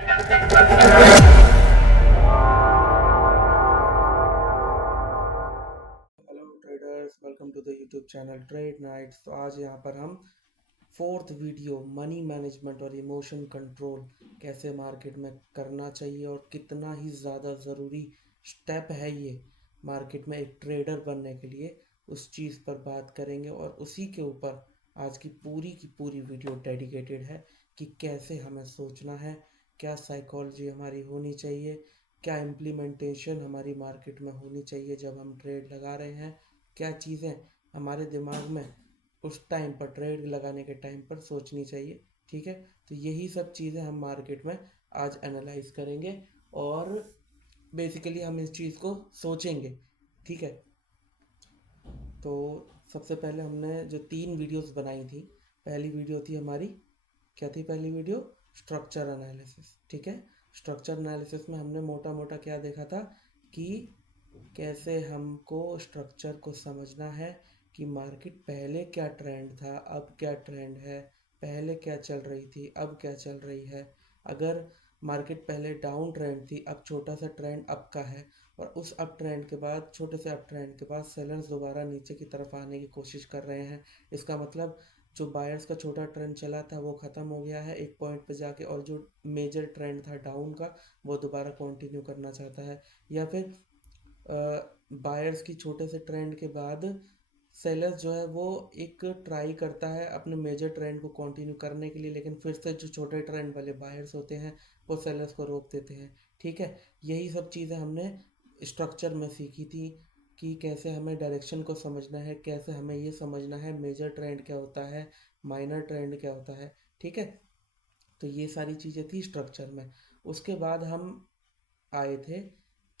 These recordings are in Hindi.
Hello traders, welcome to the YouTube channel Trade Knights. तो आज यहाँ पर हम फोर्थ वीडियो मनी मैनेजमेंट और इमोशन कंट्रोल कैसे मार्केट में करना चाहिए और कितना ही ज़्यादा ज़रूरी स्टेप है ये मार्केट में एक ट्रेडर बनने के लिए, उस चीज़ पर बात करेंगे। और उसी के ऊपर आज की पूरी वीडियो डेडिकेटेड है कि कैसे हमें सोचना है, क्या साइकोलॉजी हमारी होनी चाहिए, क्या इम्प्लीमेंटेशन हमारी मार्केट में होनी चाहिए जब हम ट्रेड लगा रहे हैं, क्या चीज़ें हमारे दिमाग में उस टाइम पर ट्रेड लगाने के टाइम पर सोचनी चाहिए। ठीक है, तो यही सब चीज़ें हम मार्केट में आज एनालाइज करेंगे और बेसिकली हम इस चीज़ को सोचेंगे। ठीक है, तो सबसे पहले हमने जो 3 वीडियोस बनाई थी, पहली वीडियो थी हमारी, क्या थी पहली वीडियो? Structure analysis. ठीक है, स्ट्रक्चर एनालिसिस में हमने मोटा मोटा क्या देखा था कि कैसे हमको स्ट्रक्चर को समझना है कि मार्केट पहले क्या ट्रेंड था, अब क्या ट्रेंड है, पहले क्या चल रही थी, अब क्या चल रही है। अगर मार्केट पहले डाउन ट्रेंड थी, अब छोटा सा ट्रेंड अप का है, और उस अप ट्रेंड के बाद, छोटे से अप ट्रेंड के बाद सेलर्स दोबारा नीचे की तरफ आने की कोशिश कर रहे हैं। इसका मतलब जो बायर्स का छोटा ट्रेंड चला था वो ख़त्म हो गया है एक पॉइंट पे जाके, और जो मेजर ट्रेंड था डाउन का वो दोबारा कंटिन्यू करना चाहता है। या फिर बायर्स की छोटे से ट्रेंड के बाद सेलर्स जो है वो एक ट्राई करता है अपने मेजर ट्रेंड को कंटिन्यू करने के लिए, लेकिन फिर से जो छोटे ट्रेंड वाले बायर्स होते हैं वो सेलर्स को रोक देते हैं। ठीक है, यही सब चीज़ें हमने स्ट्रक्चर में सीखी थी कि कैसे हमें डायरेक्शन को समझना है, कैसे हमें ये समझना है मेजर ट्रेंड क्या होता है, माइनर ट्रेंड क्या होता है। ठीक है, तो ये सारी चीज़ें थी स्ट्रक्चर में। उसके बाद हम आए थे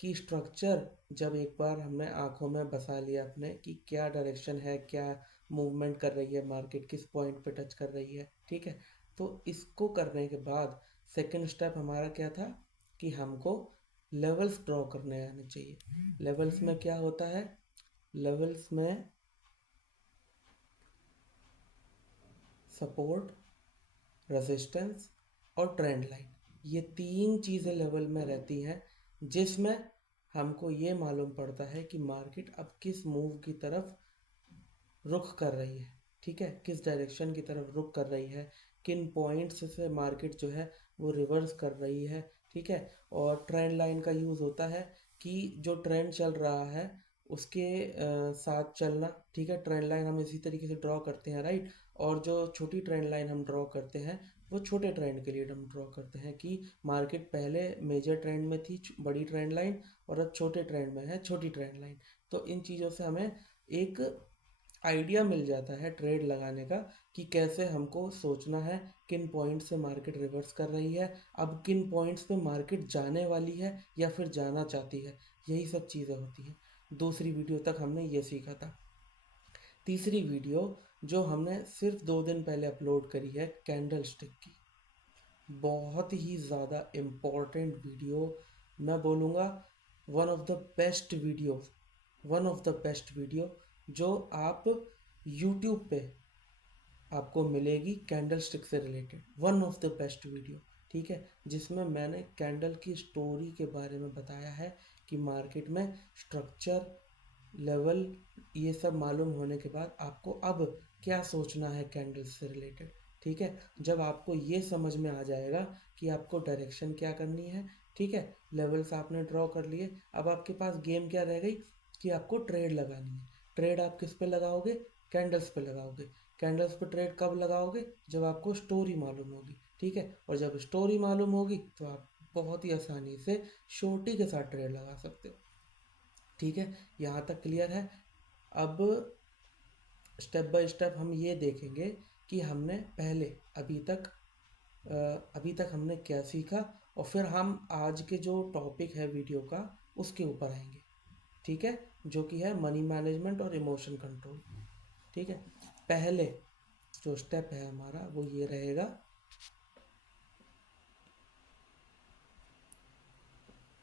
कि स्ट्रक्चर जब एक बार हमने आंखों में बसा लिया अपने कि क्या डायरेक्शन है, क्या मूवमेंट कर रही है मार्केट, किस पॉइंट पे टच कर रही है। ठीक है, तो इसको करने के बाद सेकंड स्टेप हमारा क्या था कि हमको लेवल्स ड्रॉ करने आने चाहिए। लेवल्स में क्या होता है? लेवल्स में सपोर्ट, रेजिस्टेंस और ट्रेंड लाइन, ये 3 चीज़ें लेवल में रहती हैं, जिसमें हमको ये मालूम पड़ता है कि मार्केट अब किस मूव की तरफ रुख कर रही है। ठीक है, किस डायरेक्शन की तरफ रुख कर रही है, किन पॉइंट्स से मार्केट जो है वो रिवर्स कर रही है। ठीक है, और ट्रेंड लाइन का यूज़ होता है कि जो ट्रेंड चल रहा है उसके साथ चलना। ठीक है, ट्रेंड लाइन हम इसी तरीके से ड्रॉ करते हैं, राइट। और जो छोटी ट्रेंड लाइन हम ड्रॉ करते हैं वो छोटे ट्रेंड के लिए हम ड्रॉ करते हैं कि मार्केट पहले मेजर ट्रेंड में थी, बड़ी ट्रेंड लाइन, और अब छोटे ट्रेंड में है, छोटी ट्रेंड लाइन। तो इन चीज़ों से हमें एक आइडिया मिल जाता है ट्रेड लगाने का कि कैसे हमको सोचना है, किन पॉइंट से मार्केट रिवर्स कर रही है, अब किन पॉइंट्स पे मार्केट जाने वाली है या फिर जाना चाहती है। यही सब चीज़ें होती हैं। दूसरी वीडियो तक हमने ये सीखा था। तीसरी वीडियो जो हमने सिर्फ 2 दिन पहले अपलोड करी है, कैंडल स्टिक की, बहुत ही ज़्यादा इम्पोर्टेंट वीडियो। मैं बोलूँगा one of the best video, one of the best video जो आप यूट्यूब पे आपको मिलेगी कैंडल स्टिक से related, one of the best video. ठीक है, जिसमें मैंने कैंडल की स्टोरी के बारे में बताया है कि मार्केट में स्ट्रक्चर, लेवल, ये सब मालूम होने के बाद आपको अब क्या सोचना है कैंडल से रिलेटेड। ठीक है, जब आपको ये समझ में आ जाएगा कि आपको डायरेक्शन क्या करनी है, ठीक है, लेवल्स आपने ड्रॉ कर लिए, अब आपके पास गेम क्या रह गई कि आपको ट्रेड लगानी है। ट्रेड आप किस पे लगाओगे? कैंडल्स पे लगाओगे। कैंडल्स पे ट्रेड कब लगाओगे? जब आपको स्टोरी मालूम होगी। ठीक है, और जब स्टोरी मालूम होगी तो आप बहुत ही आसानी से शॉर्टी के साथ ट्रेड लगा सकते हो। ठीक है, यहाँ तक क्लियर है। अब स्टेप बाय स्टेप हम ये देखेंगे कि हमने पहले अभी तक हमने क्या सीखा, और फिर हम आज के जो टॉपिक है वीडियो का उसके ऊपर आएंगे। ठीक है, जो कि है मनी मैनेजमेंट और इमोशन कंट्रोल। ठीक है, पहले जो स्टेप है हमारा वो ये रहेगा।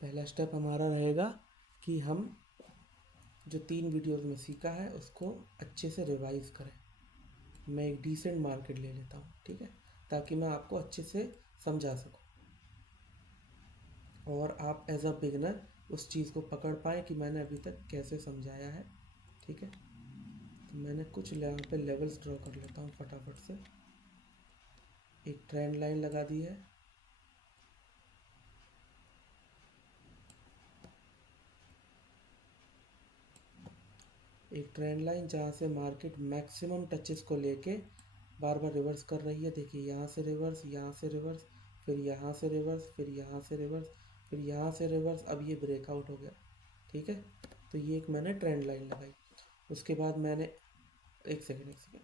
पहला स्टेप हमारा रहेगा कि हम जो 3 वीडियोस में सीखा है उसको अच्छे से रिवाइज करें। मैं एक डिसेंट मार्केट ले लेता हूँ, ठीक है, ताकि मैं आपको अच्छे से समझा सकूँ। और आप एज अ बिगनर उस चीज़ को पकड़ पाए कि मैंने अभी तक कैसे समझाया है। ठीक है, तो मैंने कुछ यहाँ पे लेवल्स ड्रॉ कर लेता हूँ फटाफट से। एक ट्रेंड लाइन लगा दी है, एक ट्रेंड लाइन जहाँ से मार्केट मैक्सिमम टचेस को लेके बार बार रिवर्स कर रही है। देखिए यहाँ से रिवर्स, यहाँ से रिवर्स, फिर यहाँ से रिवर्स, फिर यहाँ से रिवर्स, फिर यहाँ से रिवर्स, अब ये ब्रेकआउट हो गया। ठीक है, तो ये एक मैंने ट्रेंड लाइन लगाई। उसके बाद मैंने एक सेकेंड, एक सेकेंड,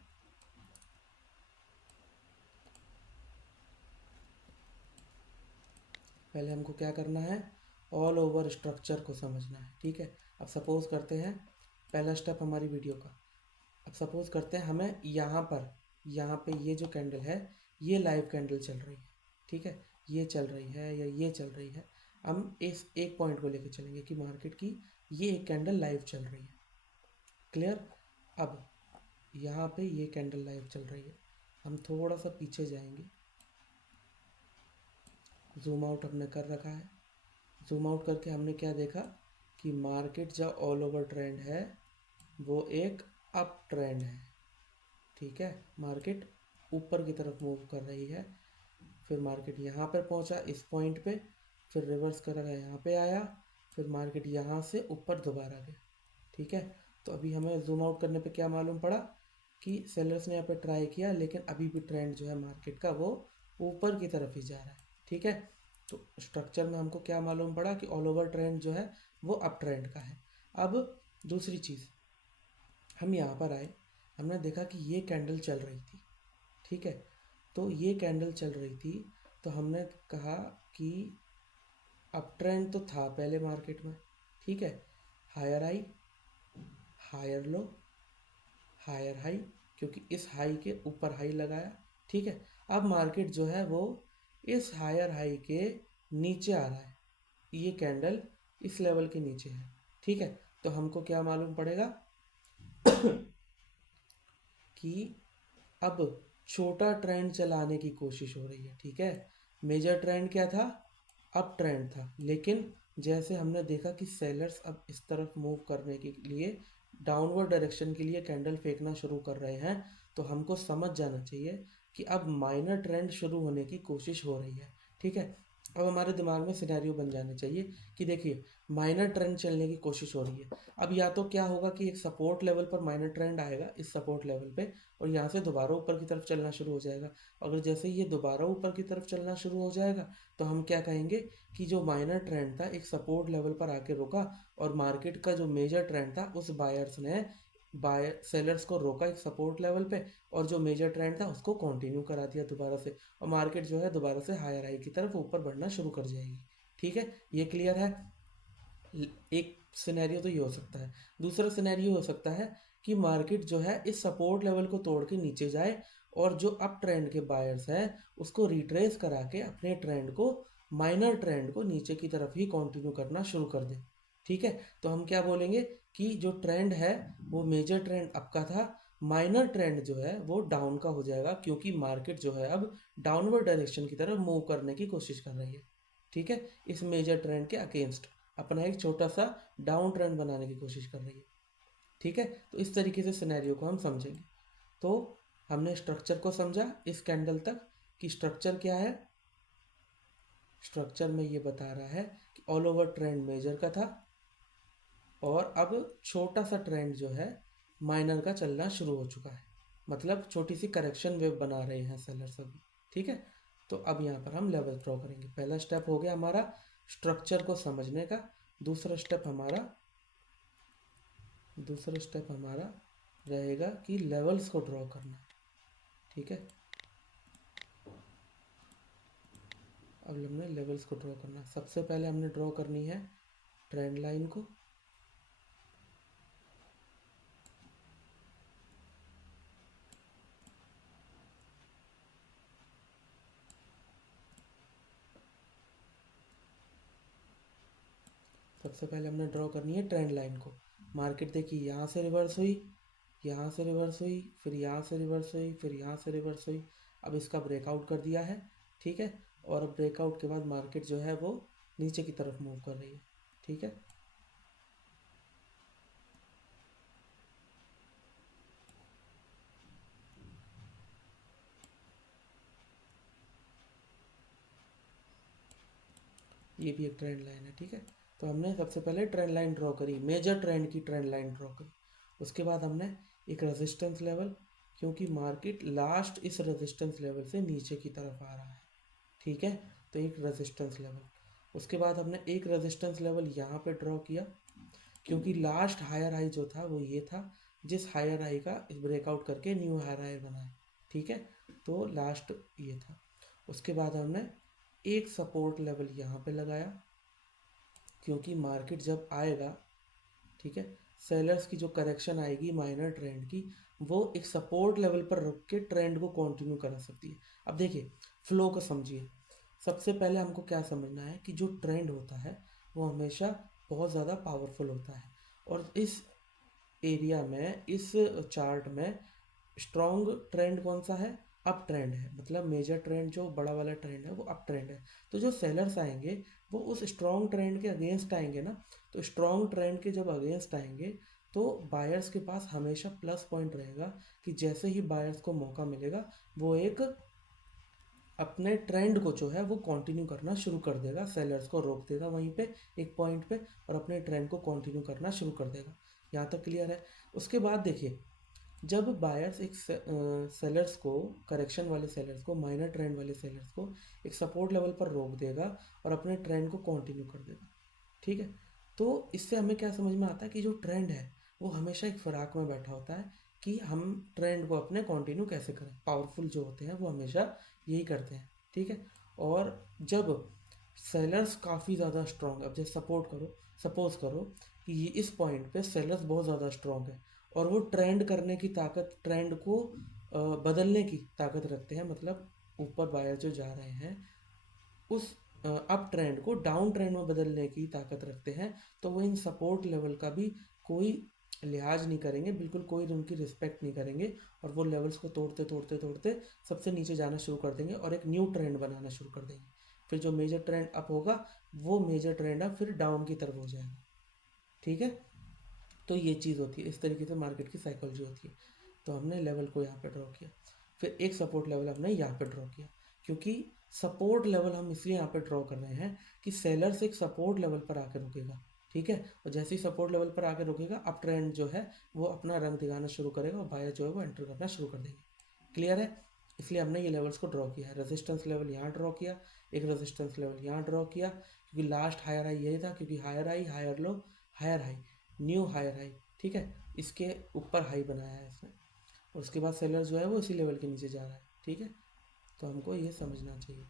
पहले हमको क्या करना है, ऑल ओवर स्ट्रक्चर को समझना है। ठीक है, अब सपोज करते हैं, पहला स्टेप हमारी वीडियो का, अब सपोज करते हैं हमें यहाँ पर, यहाँ पे ये जो कैंडल है ये लाइव कैंडल चल रही है। ठीक है, ये चल रही है या ये चल रही है, हम इस एक पॉइंट को लेकर चलेंगे कि मार्केट की ये एक कैंडल लाइव चल रही है। क्लियर। अब यहाँ पे ये कैंडल लाइव चल रही है, हम थोड़ा सा पीछे जाएंगे, जूम आउट हमने कर रखा है। जूम आउट करके हमने क्या देखा कि मार्केट जो ऑल ओवर ट्रेंड है वो एक अप ट्रेंड है। ठीक है, मार्केट ऊपर की तरफ मूव कर रही है। फिर मार्केट यहाँ पर पहुँचा इस पॉइंट पे, फिर रिवर्स कर गया, यहाँ पे आया, फिर मार्केट यहाँ से ऊपर दोबारा गया। ठीक है, तो अभी हमें जूम आउट करने पे क्या मालूम पड़ा कि सेलर्स ने यहाँ पे ट्राई किया, लेकिन अभी भी ट्रेंड जो है मार्केट का वो ऊपर की तरफ ही जा रहा है। ठीक है, तो स्ट्रक्चर में हमको क्या मालूम पड़ा कि ऑल ओवर ट्रेंड जो है वो अप ट्रेंड का है। अब दूसरी चीज़, हम यहाँ पर आए, हमने देखा कि ये कैंडल चल रही थी। ठीक है, तो ये कैंडल चल रही थी, तो हमने कहा कि अप ट्रेंड तो था पहले मार्केट में। ठीक है, higher high, higher low, higher high, क्योंकि इस हाई के ऊपर हाई लगाया। ठीक है, अब मार्केट जो है वो इस हायर हाई के नीचे आ रहा है, ये कैंडल इस लेवल के नीचे है। ठीक है, तो हमको क्या मालूम पड़ेगा कि अब छोटा ट्रेंड चलाने की कोशिश हो रही है। ठीक है, मेजर ट्रेंड क्या था, अप ट्रेंड था, लेकिन जैसे हमने देखा कि सेलर्स अब इस तरफ मूव करने के लिए डाउनवर्ड डायरेक्शन के लिए कैंडल फेंकना शुरू कर रहे हैं, तो हमको समझ जाना चाहिए कि अब माइनर ट्रेंड शुरू होने की कोशिश हो रही है। ठीक है, अब हमारे दिमाग में सिनेरियो बन जाने चाहिए कि देखिए माइनर ट्रेंड चलने की कोशिश हो रही है। अब या तो क्या होगा कि एक सपोर्ट लेवल पर माइनर ट्रेंड आएगा इस सपोर्ट लेवल पे, और यहाँ से दोबारा ऊपर की तरफ चलना शुरू हो जाएगा। अगर जैसे ही ये दोबारा ऊपर की तरफ चलना शुरू हो जाएगा, तो हम क्या कहेंगे कि जो माइनर ट्रेंड था एक सपोर्ट लेवल पर आके रुका, और मार्केट का जो मेजर ट्रेंड था उस बायर्स ने बायर सेलर्स को रोका एक सपोर्ट लेवल पे, और जो मेजर ट्रेंड था उसको कंटिन्यू करा दिया दोबारा से, और मार्केट जो है दोबारा से हायर हाई की तरफ ऊपर बढ़ना शुरू कर जाएगी। ठीक है, ये क्लियर है। एक सिनेरियो तो ये हो सकता है। दूसरा सिनेरियो हो सकता है कि मार्केट जो है इस सपोर्ट लेवल को तोड़ के नीचे जाए, और जो अप ट्रेंड के बायर्स हैं उसको रिट्रेस करा के अपने ट्रेंड को, माइनर ट्रेंड को नीचे की तरफ ही कंटिन्यू करना शुरू कर दे। ठीक है, तो हम क्या बोलेंगे कि जो ट्रेंड है वो मेजर ट्रेंड अप का था, माइनर ट्रेंड जो है वो डाउन का हो जाएगा, क्योंकि मार्केट जो है अब डाउनवर्ड डायरेक्शन की तरफ मूव करने की कोशिश कर रही है। ठीक है, इस मेजर ट्रेंड के अगेंस्ट अपना एक छोटा सा डाउन ट्रेंड बनाने की कोशिश कर रही है। ठीक है, तो इस तरीके से सिनेरियो को हम समझेंगे। तो हमने स्ट्रक्चर को समझा इस कैंडल तक कि स्ट्रक्चर क्या है। स्ट्रक्चर में ये बता रहा है कि ऑल ओवर ट्रेंड मेजर का था, और अब छोटा सा ट्रेंड जो है माइनर का चलना शुरू हो चुका है, मतलब छोटी सी करेक्शन वेव बना रहे हैं सेलर्स अभी। ठीक है, तो अब यहाँ पर हम लेवल ड्रॉ करेंगे। पहला स्टेप हो गया हमारा स्ट्रक्चर को समझने का। दूसरा स्टेप हमारा रहेगा कि लेवल्स को ड्रॉ करना। ठीक है, अब हमने लेवल्स को ड्रॉ करना। सबसे पहले हमने ड्रॉ करनी है ट्रेंड लाइन को। सबसे पहले हमने ड्रॉ करनी है ट्रेंड लाइन को। मार्केट देखिए यहाँ से रिवर्स हुई, यहाँ से रिवर्स हुई, फिर यहाँ से रिवर्स हुई, फिर यहाँ से रिवर्स हुई, अब इसका ब्रेकआउट कर दिया है। ठीक है, और अब ब्रेकआउट के बाद मार्केट जो है वो नीचे की तरफ मूव कर रही है। ठीक है, ये भी एक ट्रेंड लाइन है। ठीक है, तो हमने सबसे पहले ट्रेंड लाइन ड्रॉ करी, मेजर ट्रेंड की ट्रेंड लाइन ड्रॉ करी। उसके बाद हमने एक रेजिस्टेंस लेवल, क्योंकि मार्केट लास्ट इस रेजिस्टेंस लेवल से नीचे की तरफ आ रहा है। ठीक है, तो एक रेजिस्टेंस लेवल। उसके बाद हमने एक रेजिस्टेंस लेवल यहाँ पे ड्रॉ किया, क्योंकि लास्ट हायर हाई जो था वो ये था, जिस हायर हाई का ब्रेकआउट करके न्यू हायर हाई बना है। ठीक है, तो लास्ट ये था। उसके बाद हमने एक सपोर्ट लेवल यहाँ पे लगाया, क्योंकि मार्केट जब आएगा, ठीक है, सेलर्स की जो करेक्शन आएगी माइनर ट्रेंड की, वो एक सपोर्ट लेवल पर रख के ट्रेंड को कंटिन्यू करा सकती है। अब देखिए फ्लो को समझिए। सबसे पहले हमको क्या समझना है कि जो ट्रेंड होता है वो हमेशा बहुत ज़्यादा पावरफुल होता है, और इस एरिया में, इस चार्ट में स्ट्रॉन्ग ट्रेंड कौन सा है? अप ट्रेंड है, मतलब मेजर ट्रेंड जो बड़ा वाला ट्रेंड है वो अप ट्रेंड है। तो जो सेलर्स आएंगे वो उस स्ट्रॉन्ग ट्रेंड के अगेंस्ट आएंगे ना, तो स्ट्रॉन्ग ट्रेंड के जब अगेंस्ट आएंगे तो बायर्स के पास हमेशा प्लस पॉइंट रहेगा कि जैसे ही बायर्स को मौका मिलेगा वो एक अपने ट्रेंड को जो है वो कंटिन्यू करना शुरू कर देगा, सेलर्स को रोक देगा वहीं पे एक पॉइंट पे, और अपने ट्रेंड को कंटिन्यू करना शुरू कर देगा। यहाँ तक क्लियर है? उसके बाद देखिए, जब बायर्स एक सेलर्स को, करेक्शन वाले सेलर्स को, माइनर ट्रेंड वाले सेलर्स को एक सपोर्ट लेवल पर रोक देगा और अपने ट्रेंड को कंटिन्यू कर देगा। ठीक है, तो इससे हमें क्या समझ में आता है कि जो ट्रेंड है वो हमेशा एक फिराक में बैठा होता है कि हम ट्रेंड को अपने कंटिन्यू कैसे करें। पावरफुल जो होते हैं वो हमेशा यही करते हैं। ठीक है, और जब सेलर्स काफ़ी ज़्यादा स्ट्रॉन्ग, अब जैसे सपोर्ट करो, सपोज करो कि ये इस पॉइंट पे सेलर्स बहुत ज़्यादा स्ट्रॉन्ग है और वो ट्रेंड करने की ताकत, ट्रेंड को बदलने की ताकत रखते हैं, मतलब ऊपर बायर जो जा रहे हैं उस अप ट्रेंड को डाउन ट्रेंड में बदलने की ताकत रखते हैं, तो वो इन सपोर्ट लेवल का भी कोई लिहाज नहीं करेंगे, बिल्कुल कोई उनकी रिस्पेक्ट नहीं करेंगे, और वो लेवल्स को तोड़ते तोड़ते तोड़ते सबसे नीचे जाना शुरू कर देंगे और एक न्यू ट्रेंड बनाना शुरू कर देंगे। फिर जो मेजर ट्रेंड अप होगा वो मेजर ट्रेंड अप फिर डाउन की तरफ हो जाएगा। ठीक है, तो ये चीज़ होती है, इस तरीके से मार्केट की साइकोलॉजी होती है। तो हमने लेवल को यहाँ पे ड्रॉ किया, फिर एक सपोर्ट लेवल हमने यहाँ पे ड्रॉ किया, क्योंकि सपोर्ट लेवल हम इसलिए यहाँ पे ड्रॉ कर रहे हैं कि सेलर्स एक सपोर्ट लेवल पर आकर रुकेगा। ठीक है, और जैसे ही सपोर्ट लेवल पर आकर रुकेगा अप ट्रेंड जो है वो अपना रंग दिखाना शुरू करेगा और बायर जो है वो एंटर करना शुरू कर देंगे। क्लियर है? इसलिए हमने ये लेवल्स को ड्रॉ किया है। रेजिस्टेंस लेवल यहाँ ड्रॉ किया, एक रेजिस्टेंस लेवल यहाँ ड्रॉ किया, क्योंकि लास्ट हायर हाई यही था, क्योंकि higher high, higher low, higher high, new higher high. ठीक है, इसके ऊपर हाई बनाया है इसने, और उसके बाद सेलर जो है वो इसी लेवल के नीचे जा रहा है। ठीक है, तो हमको ये समझना चाहिए।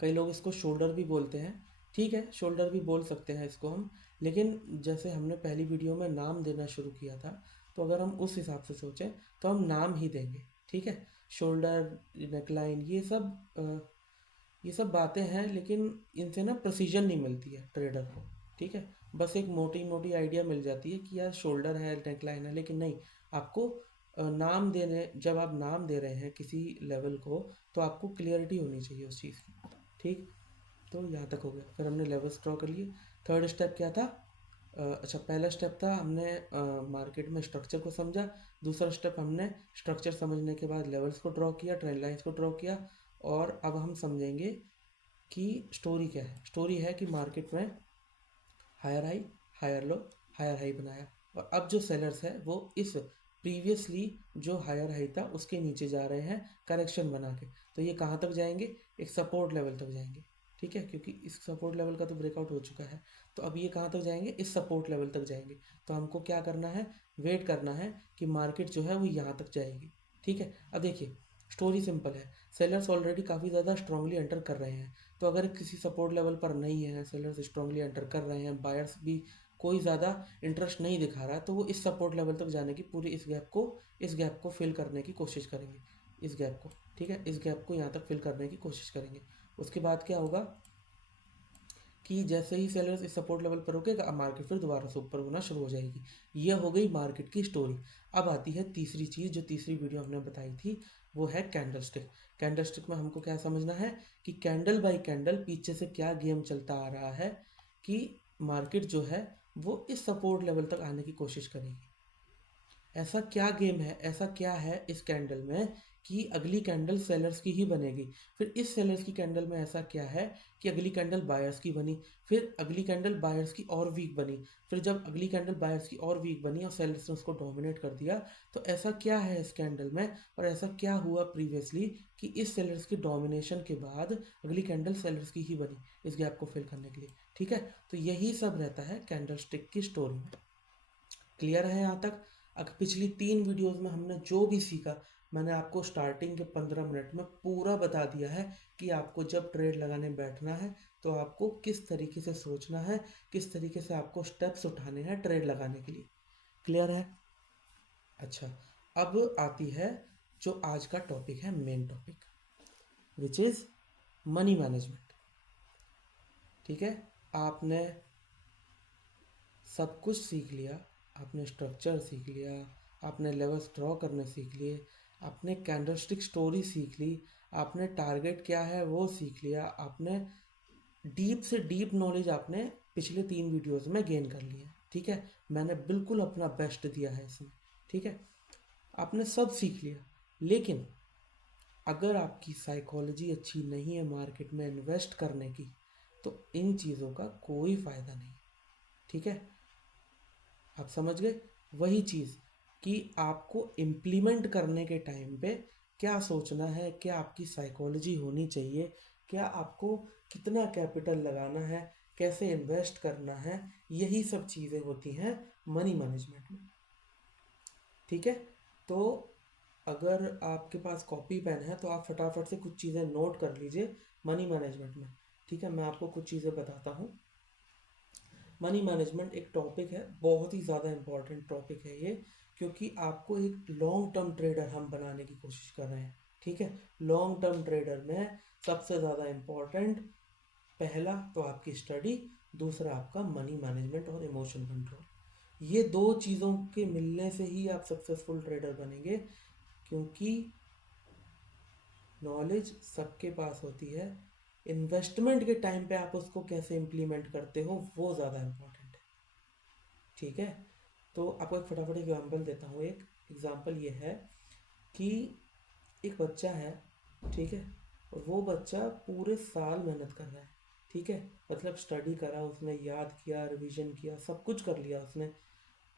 कई लोग इसको शोल्डर भी बोलते हैं। ठीक है, शोल्डर भी बोल सकते हैं इसको हम, लेकिन जैसे हमने पहली वीडियो में नाम देना शुरू किया था, तो अगर हम उस हिसाब से सोचें तो हम नाम ही देंगे। ठीक है, शोल्डर, नेकलाइन, ये सब बातें हैं, लेकिन इनसे ना प्रिसीजन नहीं मिलती है ट्रेडर को। ठीक है, बस एक मोटी मोटी आइडिया मिल जाती है कि यार शोल्डर है, नेकलाइन है, लेकिन नहीं, आपको नाम देने, जब आप नाम दे रहे हैं किसी लेवल को तो आपको क्लियरिटी होनी चाहिए उस चीज़ की। ठीक, तो यहाँ तक हो गया। फिर हमने लेवल्स ड्रॉ कर लिए। थर्ड स्टेप क्या था? अच्छा, पहला स्टेप था हमने मार्केट में स्ट्रक्चर को समझा। दूसरा स्टेप हमने स्ट्रक्चर समझने के बाद लेवल्स को ड्रॉ किया, ट्रेंड लाइंस को ड्रॉ किया, और अब हम समझेंगे कि स्टोरी क्या है। स्टोरी है कि मार्केट में higher high, higher low, higher high बनाया, और अब जो सेलर्स है वो इस प्रीवियसली जो हायर हाई था उसके नीचे जा रहे हैं करेक्शन बना के। तो ये कहाँ तक जाएंगे? एक सपोर्ट लेवल तक जाएंगे। ठीक है, क्योंकि इस सपोर्ट लेवल का तो ब्रेकआउट हो चुका है, तो अब ये कहाँ तक जाएंगे? इस सपोर्ट लेवल तक जाएंगे। तो हमको क्या करना है? वेट करना है कि मार्केट जो है वो यहाँ तक जाएगी। ठीक है, अब देखिए स्टोरी सिंपल है। सेलर्स ऑलरेडी काफ़ी ज़्यादा स्ट्रांगली एंटर कर रहे हैं, तो अगर किसी सपोर्ट लेवल पर नहीं है, सेलर्स स्ट्रांगली एंटर कर रहे हैं, बायर्स भी कोई ज़्यादा इंटरेस्ट नहीं दिखा रहा है, तो वो इस सपोर्ट लेवल तक जाने की पूरी इस गैप को फिल करने की कोशिश करेंगे, इस गैप को। ठीक है, इस गैप को यहाँ तक फिल करने की कोशिश करेंगे। उसके बाद क्या होगा कि जैसे ही सेलर्स इस सपोर्ट लेवल पर रुकेगा अब मार्केट फिर दोबारा से ऊपर होना शुरू हो जाएगी। यह हो गई मार्केट की स्टोरी। अब आती है तीसरी चीज़, जो तीसरी वीडियो हमने बताई थी, वो है कैंडलस्टिक। कैंडलस्टिक में हमको क्या समझना है कि कैंडल बाय कैंडल पीछे से क्या गेम चलता आ रहा है कि मार्केट जो है वो इस सपोर्ट लेवल तक आने की कोशिश करेगी। ऐसा क्या गेम है, ऐसा क्या है इस कैंडल में कि अगली कैंडल सेलर्स की ही बनेगी। फिर इस सेलर्स की कैंडल में ऐसा क्या है कि अगली कैंडल बायर्स की बनी, फिर अगली कैंडल बायर्स की और वीक बनी, फिर जब अगली कैंडल बायर्स की और वीक बनी और सेलर्स ने उसको डोमिनेट कर दिया, तो ऐसा क्या है इस कैंडल में और ऐसा क्या हुआ प्रीवियसली कि इस सेलर्स के डोमिनेशन के बाद अगली कैंडल सेलर्स की ही बनी इस गैप को फिल करने के लिए। ठीक है, तो यही सब रहता है कैंडल स्टिक की स्टोरी में। क्लियर है यहाँ तक? अगर पिछली 3 वीडियोस में हमने जो भी सीखा, मैंने आपको स्टार्टिंग के 15 मिनट में पूरा बता दिया है कि आपको जब ट्रेड लगाने बैठना है तो आपको किस तरीके से सोचना है, किस तरीके से आपको स्टेप्स उठाने हैं ट्रेड लगाने के लिए। क्लियर है? अच्छा, अब आती है जो आज का टॉपिक है, main topic, which is money management. ठीक है, आपने सब कुछ सीख लिया, आपने स्ट्रक्चर सीख लिया, आपने लेवल्स ड्रॉ करने सीख लिए, आपने कैंडलस्टिक स्टोरी सीख ली, आपने टारगेट क्या है वो सीख लिया, आपने डीप से डीप नॉलेज आपने पिछले 3 वीडियोस में गेन कर लिया। ठीक है, मैंने बिल्कुल अपना बेस्ट दिया है इसमें। ठीक है, आपने सब सीख लिया, लेकिन अगर आपकी साइकोलॉजी अच्छी नहीं है मार्केट में इन्वेस्ट करने की, तो इन चीज़ों का कोई फ़ायदा नहीं। ठीक है, आप समझ गए? वही चीज़ कि आपको इम्प्लीमेंट करने के टाइम पे क्या सोचना है, क्या आपकी साइकोलॉजी होनी चाहिए, क्या आपको कितना कैपिटल लगाना है, कैसे इन्वेस्ट करना है, यही सब चीज़ें होती हैं मनी मैनेजमेंट में। ठीक है, तो अगर आपके पास कॉपी पेन है तो आप फटाफट से कुछ चीज़ें नोट कर लीजिए मनी मैनेजमेंट में। ठीक है, मैं आपको कुछ चीज़ें बताता हूँ। मनी मैनेजमेंट एक टॉपिक है, बहुत ही ज़्यादा इम्पॉर्टेंट टॉपिक है ये, क्योंकि आपको एक लॉन्ग टर्म ट्रेडर हम बनाने की कोशिश कर रहे हैं। ठीक है, लॉन्ग टर्म ट्रेडर में सबसे ज़्यादा इम्पॉर्टेंट, पहला तो आपकी स्टडी, दूसरा आपका मनी मैनेजमेंट और इमोशन कंट्रोल। ये दो चीज़ों के मिलने से ही आप सक्सेसफुल ट्रेडर बनेंगे, क्योंकि नॉलेज सबके पास होती है, इन्वेस्टमेंट के टाइम पे आप उसको कैसे इम्प्लीमेंट करते हो वो ज़्यादा इम्पोर्टेंट है। ठीक है, तो आपको एक फटाफट एग्जाम्पल देता हूँ। एक एग्जाम्पल ये है कि एक बच्चा है, ठीक है, और वो बच्चा पूरे साल मेहनत कर रहा है। ठीक है, मतलब स्टडी करा उसने, याद किया, रिवीजन किया, सब कुछ कर लिया उसने,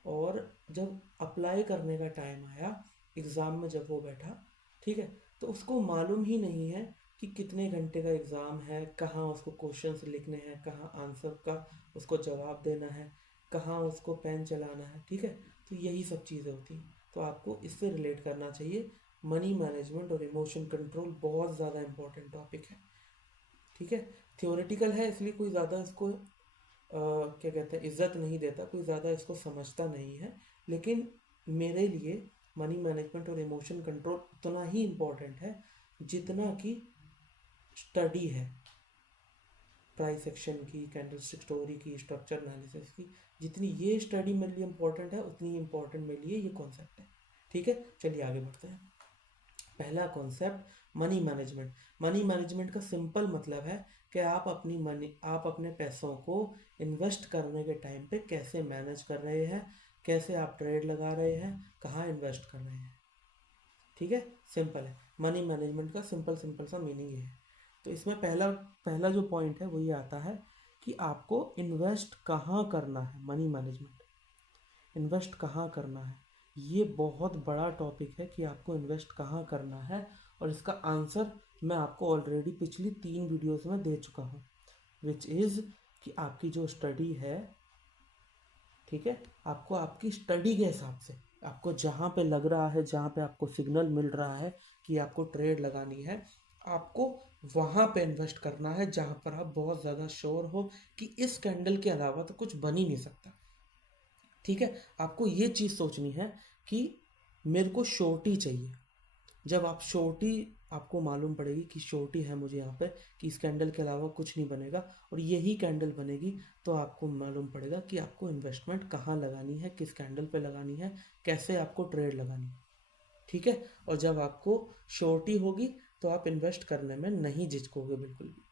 और जब अप्लाई करने का टाइम आया, एग्ज़ाम में जब वो बैठा, ठीक है, तो उसको मालूम ही नहीं है कि कितने घंटे का एग्ज़ाम है, कहाँ उसको क्वेश्चंस लिखने हैं, कहाँ आंसर का उसको जवाब देना है, कहाँ उसको पेन चलाना है। ठीक है, तो यही सब चीज़ें होती हैं, तो आपको इससे रिलेट करना चाहिए। मनी मैनेजमेंट और इमोशन कंट्रोल बहुत ज़्यादा इंपॉर्टेंट टॉपिक है। ठीक है, थियोरेटिकल है इसलिए कोई ज़्यादा इसको क्या कहते हैं, इज्जत नहीं देता, कोई ज़्यादा इसको समझता नहीं है, लेकिन मेरे लिए मनी मैनेजमेंट और इमोशन कंट्रोल उतना ही इम्पोर्टेंट है जितना कि स्टडी है, प्राइस एक्शन की, कैंडलस्टिक स्टोरी की, स्ट्रक्चर एनालिसिस की। जितनी ये स्टडी मेरे लिए इम्पोर्टेंट है, उतनी इम्पोर्टेंट मेरे लिए ये कॉन्सेप्ट है। ठीक है, चलिए आगे बढ़ते हैं। पहला concept money management. Money management का सिंपल मतलब है कि आप अपने पैसों को इन्वेस्ट करने के टाइम पे कैसे मैनेज कर रहे हैं, कैसे आप ट्रेड लगा रहे हैं, कहाँ इन्वेस्ट कर रहे हैं। ठीक है, सिंपल है, मनी मैनेजमेंट का सिंपल सिंपल सा मीनिंग ये है। तो इसमें पहला पहला जो पॉइंट है वो ये आता है कि आपको इन्वेस्ट कहाँ करना है। मनी मैनेजमेंट, इन्वेस्ट कहाँ करना है, ये बहुत बड़ा टॉपिक है कि आपको इन्वेस्ट कहाँ करना है, और इसका आंसर मैं आपको ऑलरेडी पिछली 3 वीडियोस में दे चुका हूँ, विच इज़ कि आपकी जो स्टडी है, ठीक है, आपको आपकी स्टडी के हिसाब से, आपको जहाँ पे लग रहा है, जहाँ पे आपको सिग्नल मिल रहा है कि आपको ट्रेड लगानी है, आपको वहाँ पे इन्वेस्ट करना है जहाँ पर आप बहुत ज़्यादा श्योर हो कि इस कैंडल के अलावा तो कुछ बन ही नहीं सकता। ठीक है, आपको ये चीज़ सोचनी है कि मेरे को श्योरिटी चाहिए। जब आप श्योरिटी, आपको मालूम पड़ेगी कि श्योरिटी है मुझे यहाँ पे कि इस कैंडल के अलावा कुछ नहीं बनेगा और यही कैंडल बनेगी, तो आपको मालूम पड़ेगा कि आपको इन्वेस्टमेंट कहाँ लगानी है, किस कैंडल पे लगानी है, कैसे आपको ट्रेड लगानी है। ठीक है, और जब आपको श्योरिटी होगी तो आप इन्वेस्ट करने में नहीं झिझकोगे बिल्कुल भी।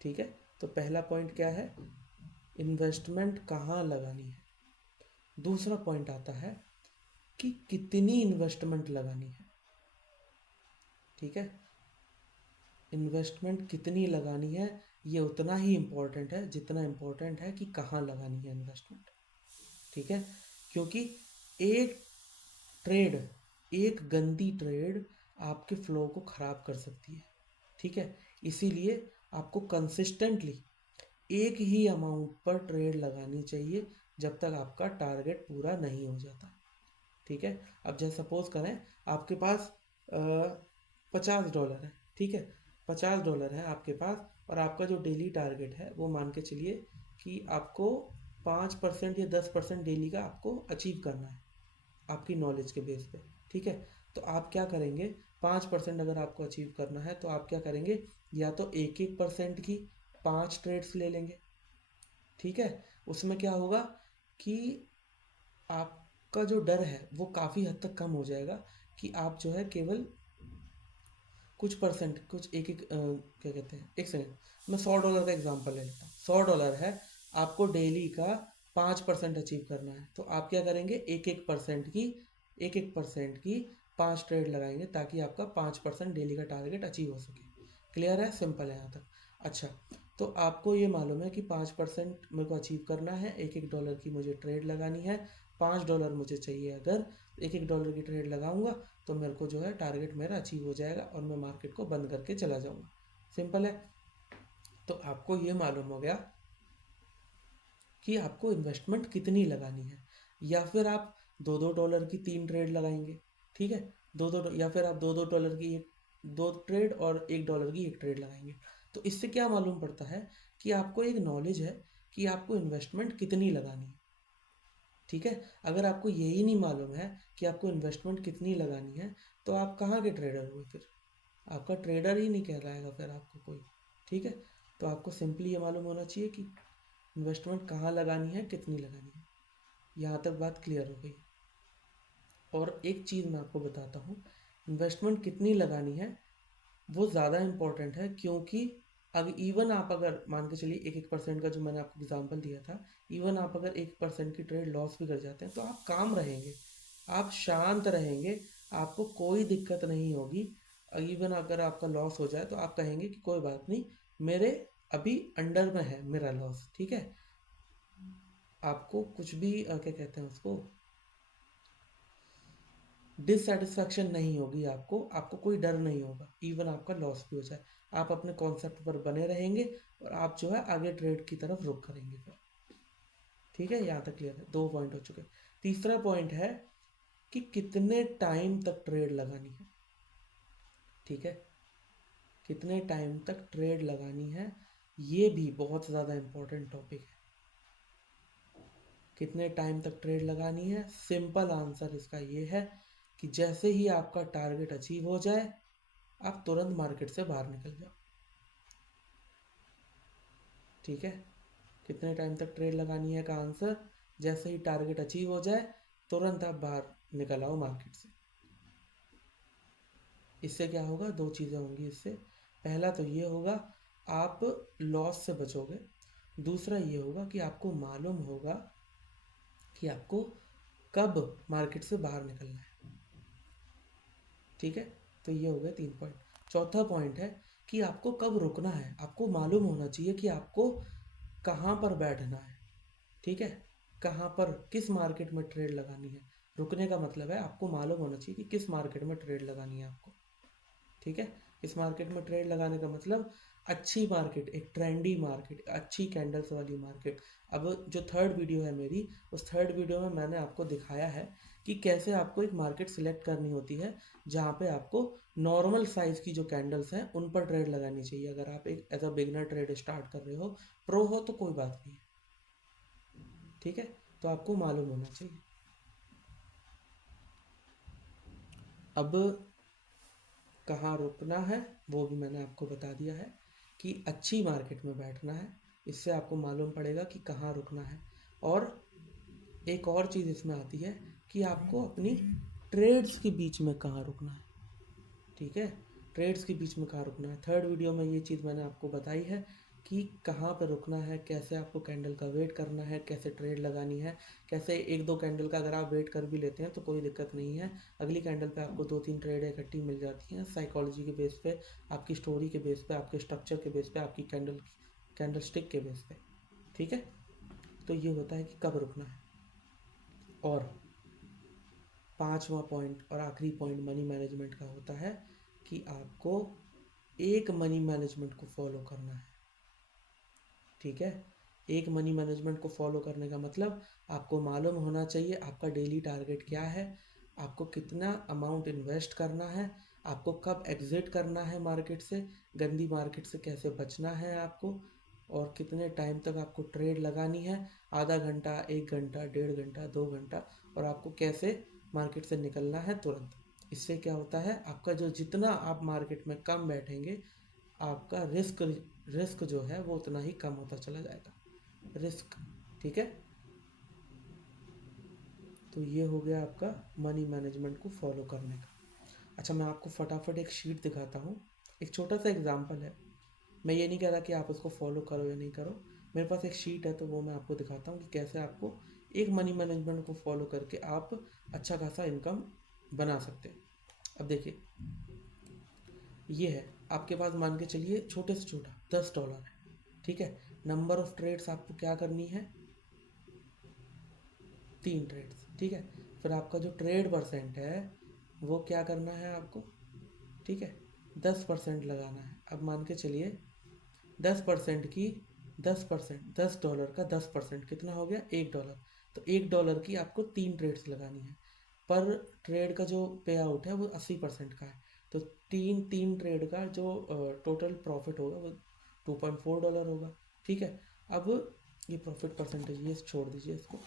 ठीक है, तो पहला पॉइंट क्या है, इन्वेस्टमेंट कहाँ लगानी है। दूसरा पॉइंट आता है कि कितनी इन्वेस्टमेंट लगानी है। ठीक है, इन्वेस्टमेंट कितनी लगानी है ये उतना ही इम्पोर्टेंट है जितना इम्पोर्टेंट है कि कहाँ लगानी है इन्वेस्टमेंट। ठीक है, क्योंकि एक ट्रेड, एक गंदी ट्रेड आपके फ्लो को ख़राब कर सकती है। ठीक है, इसीलिए आपको कंसिस्टेंटली एक ही अमाउंट पर ट्रेड लगानी चाहिए जब तक आपका टारगेट पूरा नहीं हो जाता। ठीक है, अब जैसे सपोज करें आपके पास $50 है। ठीक है, $50 है आपके पास, और आपका जो डेली टारगेट है वो मान के चलिए कि आपको 5% या 10% डेली का आपको अचीव करना है आपकी नॉलेज के बेस पे। ठीक है, तो आप क्या करेंगे, 5% अगर आपको अचीव करना है तो आप क्या करेंगे, या तो 1-1% की 5 ट्रेड्स ले लेंगे। ठीक है, उसमें क्या होगा कि आपका जो डर है वो काफ़ी हद तक कम हो जाएगा कि आप जो है केवल कुछ परसेंट, कुछ एक एक क्या कहते हैं, एक सेकेंड, मैं $100 का एग्जांपल ले लेता हूँ। $100 है, आपको डेली का 5% अचीव करना है, तो आप क्या करेंगे, एक एक परसेंट की 5 ट्रेड लगाएंगे ताकि आपका 5% डेली का टारगेट अचीव हो सके। क्लियर है, सिंपल है यहाँ तक। अच्छा, तो आपको ये मालूम है कि 5% मेरे को अचीव करना है, $1 की मुझे ट्रेड लगानी है, $5 मुझे चाहिए। अगर $1 की ट्रेड लगाऊंगा तो मेरे को जो है टारगेट मेरा अचीव हो जाएगा और मैं मार्केट को बंद करके चला जाऊंगा। सिंपल है, तो आपको ये मालूम हो गया कि आपको इन्वेस्टमेंट कितनी लगानी है। या फिर आप $2 की 3 ट्रेड लगाएंगे। ठीक है, या फिर आप $2 की 2 ट्रेड और $1 की 1 ट्रेड लगाएंगे। तो इससे क्या मालूम पड़ता है कि आपको एक नॉलेज है कि आपको इन्वेस्टमेंट कितनी लगानी है। ठीक है, अगर आपको यही नहीं मालूम है कि आपको इन्वेस्टमेंट कितनी लगानी है तो आप कहाँ के ट्रेडर हुए, फिर आपका ट्रेडर ही नहीं कहलाएगा फिर आपको कोई। ठीक है, तो आपको सिंपली ये मालूम होना चाहिए कि इन्वेस्टमेंट कहाँ लगानी है, कितनी लगानी है। यहाँ तक बात क्लियर हो गई। और एक चीज़ मैं आपको बताता हूँ, इन्वेस्टमेंट कितनी लगानी है वो ज़्यादा इम्पोर्टेंट है, क्योंकि इवन आप अगर मान के चलिए 1-1% का जो मैंने आपको एग्जांपल दिया था, इवन आप अगर 1% की ट्रेड लॉस भी कर जाते हैं तो आप काम रहेंगे, आप शांत रहेंगे, आपको कोई दिक्कत नहीं होगी। इवन अगर आपका लॉस हो जाए तो आप कहेंगे कि कोई बात नहीं, मेरे अभी अंडर में है मेरा लॉस। ठीक है, आपको कुछ भी क्या कहते हैं उसको, डिससेटिस्फैक्शन नहीं होगी, आपको आपको कोई डर नहीं होगा, इवन आपका लॉस भी हो जाए, आप अपने कॉन्सेप्ट पर बने रहेंगे और आप जो है आगे ट्रेड की तरफ रुख करेंगे फिर। ठीक है, यहाँ तक क्लियर है, 2 पॉइंट हो चुके। तीसरा पॉइंट है कि कितने टाइम तक ट्रेड लगानी है। ठीक है, कितने टाइम तक ट्रेड लगानी है ये भी बहुत ज़्यादा इम्पोर्टेंट टॉपिक है। कितने टाइम तक ट्रेड लगानी है, सिंपल आंसर इसका ये है कि जैसे ही आपका टारगेट अचीव हो जाए आप तुरंत मार्केट से बाहर निकल जाओ। ठीक है, कितने टाइम तक ट्रेड लगानी है का आंसर, जैसे ही टारगेट अचीव हो जाए तुरंत आप बाहर निकल आओ मार्केट से। इससे क्या होगा, 2 चीज़ें होंगी इससे। पहला तो ये होगा, आप लॉस से बचोगे। दूसरा ये होगा कि आपको मालूम होगा कि आपको कब मार्केट से बाहर निकलना है। ठीक है, तो ये हो गए 3 पॉइंट। चौथा पॉइंट है कि आपको कब रुकना है, आपको मालूम होना चाहिए कि आपको कहाँ पर बैठना है। ठीक है, कहाँ पर किस मार्केट में ट्रेड लगानी है। रुकने का मतलब है आपको मालूम होना चाहिए कि किस मार्केट में ट्रेड लगानी है आपको। ठीक है, इस मार्केट में ट्रेड लगाने का मतलब अच्छी मार्केट, एक ट्रेंडी मार्केट, अच्छी कैंडल्स वाली मार्केट। अब जो थर्ड वीडियो है मेरी, उस थर्ड वीडियो में मैंने आपको दिखाया है कि कैसे आपको एक मार्केट सिलेक्ट करनी होती है जहाँ पे आपको नॉर्मल साइज़ की जो कैंडल्स हैं उन पर ट्रेड लगानी चाहिए। अगर आप एक as a beginner trade start कर रहे हो, प्रो हो तो कोई बात नहीं है। ठीक है, तो आपको मालूम होना चाहिए। अब कहाँ रुकना है वो भी मैंने आपको बता दिया है कि अच्छी मार्केट में बैठना है, इससे आपको मालूम पड़ेगा कि कहाँ रुकना है। और एक और चीज़ इसमें आती है कि आपको अपनी ट्रेड्स के बीच में कहाँ रुकना है। ठीक है, ट्रेड्स के बीच में कहाँ रुकना है। थर्ड वीडियो में ये चीज़ मैंने आपको बताई है कि कहाँ पर रुकना है, कैसे आपको कैंडल का वेट करना है, कैसे ट्रेड लगानी है, कैसे एक दो कैंडल का अगर आप वेट कर भी लेते हैं तो कोई दिक्कत नहीं है, अगली कैंडल पे आपको 2-3 ट्रेड इकट्ठी मिल जाती हैं साइकोलॉजी के बेस पे, आपकी स्टोरी के बेस पे, आपके स्ट्रक्चर के बेस पे, आपकी कैंडल स्टिक के बेस पे। ठीक है, तो ये होता है कि कब रुकना है। और पांचवा पॉइंट और आखिरी पॉइंट मनी मैनेजमेंट का होता है कि आपको एक मनी मैनेजमेंट को फॉलो करना है। ठीक है, एक मनी मैनेजमेंट को फॉलो करने का मतलब आपको मालूम होना चाहिए आपका डेली टारगेट क्या है, आपको कितना अमाउंट इन्वेस्ट करना है, आपको कब एग्जिट करना है मार्केट से, गंदी मार्केट से कैसे बचना है आपको, और कितने टाइम तक आपको ट्रेड लगानी है, आधा घंटा, 1 घंटा, 1.5 घंटा, 2 घंटा, और आपको कैसे मार्केट से निकलना है तुरंत। इससे क्या होता है, आपका जो जितना आप मार्केट में कम बैठेंगे, आपका रिस्क जो है वो उतना ही कम होता चला जाएगा, रिस्क। ठीक है, तो ये हो गया आपका मनी मैनेजमेंट को फॉलो करने का। अच्छा, मैं आपको फटाफट एक शीट दिखाता हूँ, एक छोटा सा एग्जांपल है। मैं ये नहीं कह रहा कि आप उसको फॉलो करो या नहीं करो, मेरे पास एक शीट है तो वो मैं आपको दिखाता हूँ कि कैसे आपको एक मनी मैनेजमेंट को फॉलो करके आप अच्छा खासा इनकम बना सकते हैं। अब देखिए, ये है आपके पास, मान के चलिए छोटे से छोटा $10 है। ठीक है, नंबर ऑफ ट्रेड्स आपको क्या करनी है, 3 ट्रेड्स। ठीक है, फिर आपका जो ट्रेड परसेंट है वो क्या करना है आपको, ठीक है, 10% लगाना है। अब मान के चलिए 10% की 10%, $10 का 10% कितना हो गया, $1। तो $1 की आपको 3 ट्रेड्स लगानी है। पर ट्रेड का जो पे आउट है वो 80% का है। तो तीन तीन ट्रेड का जो टोटल प्रॉफिट होगा वो $2.4 होगा। ठीक है, अब ये प्रॉफिट परसेंटेज ये छोड़ दीजिए इसको।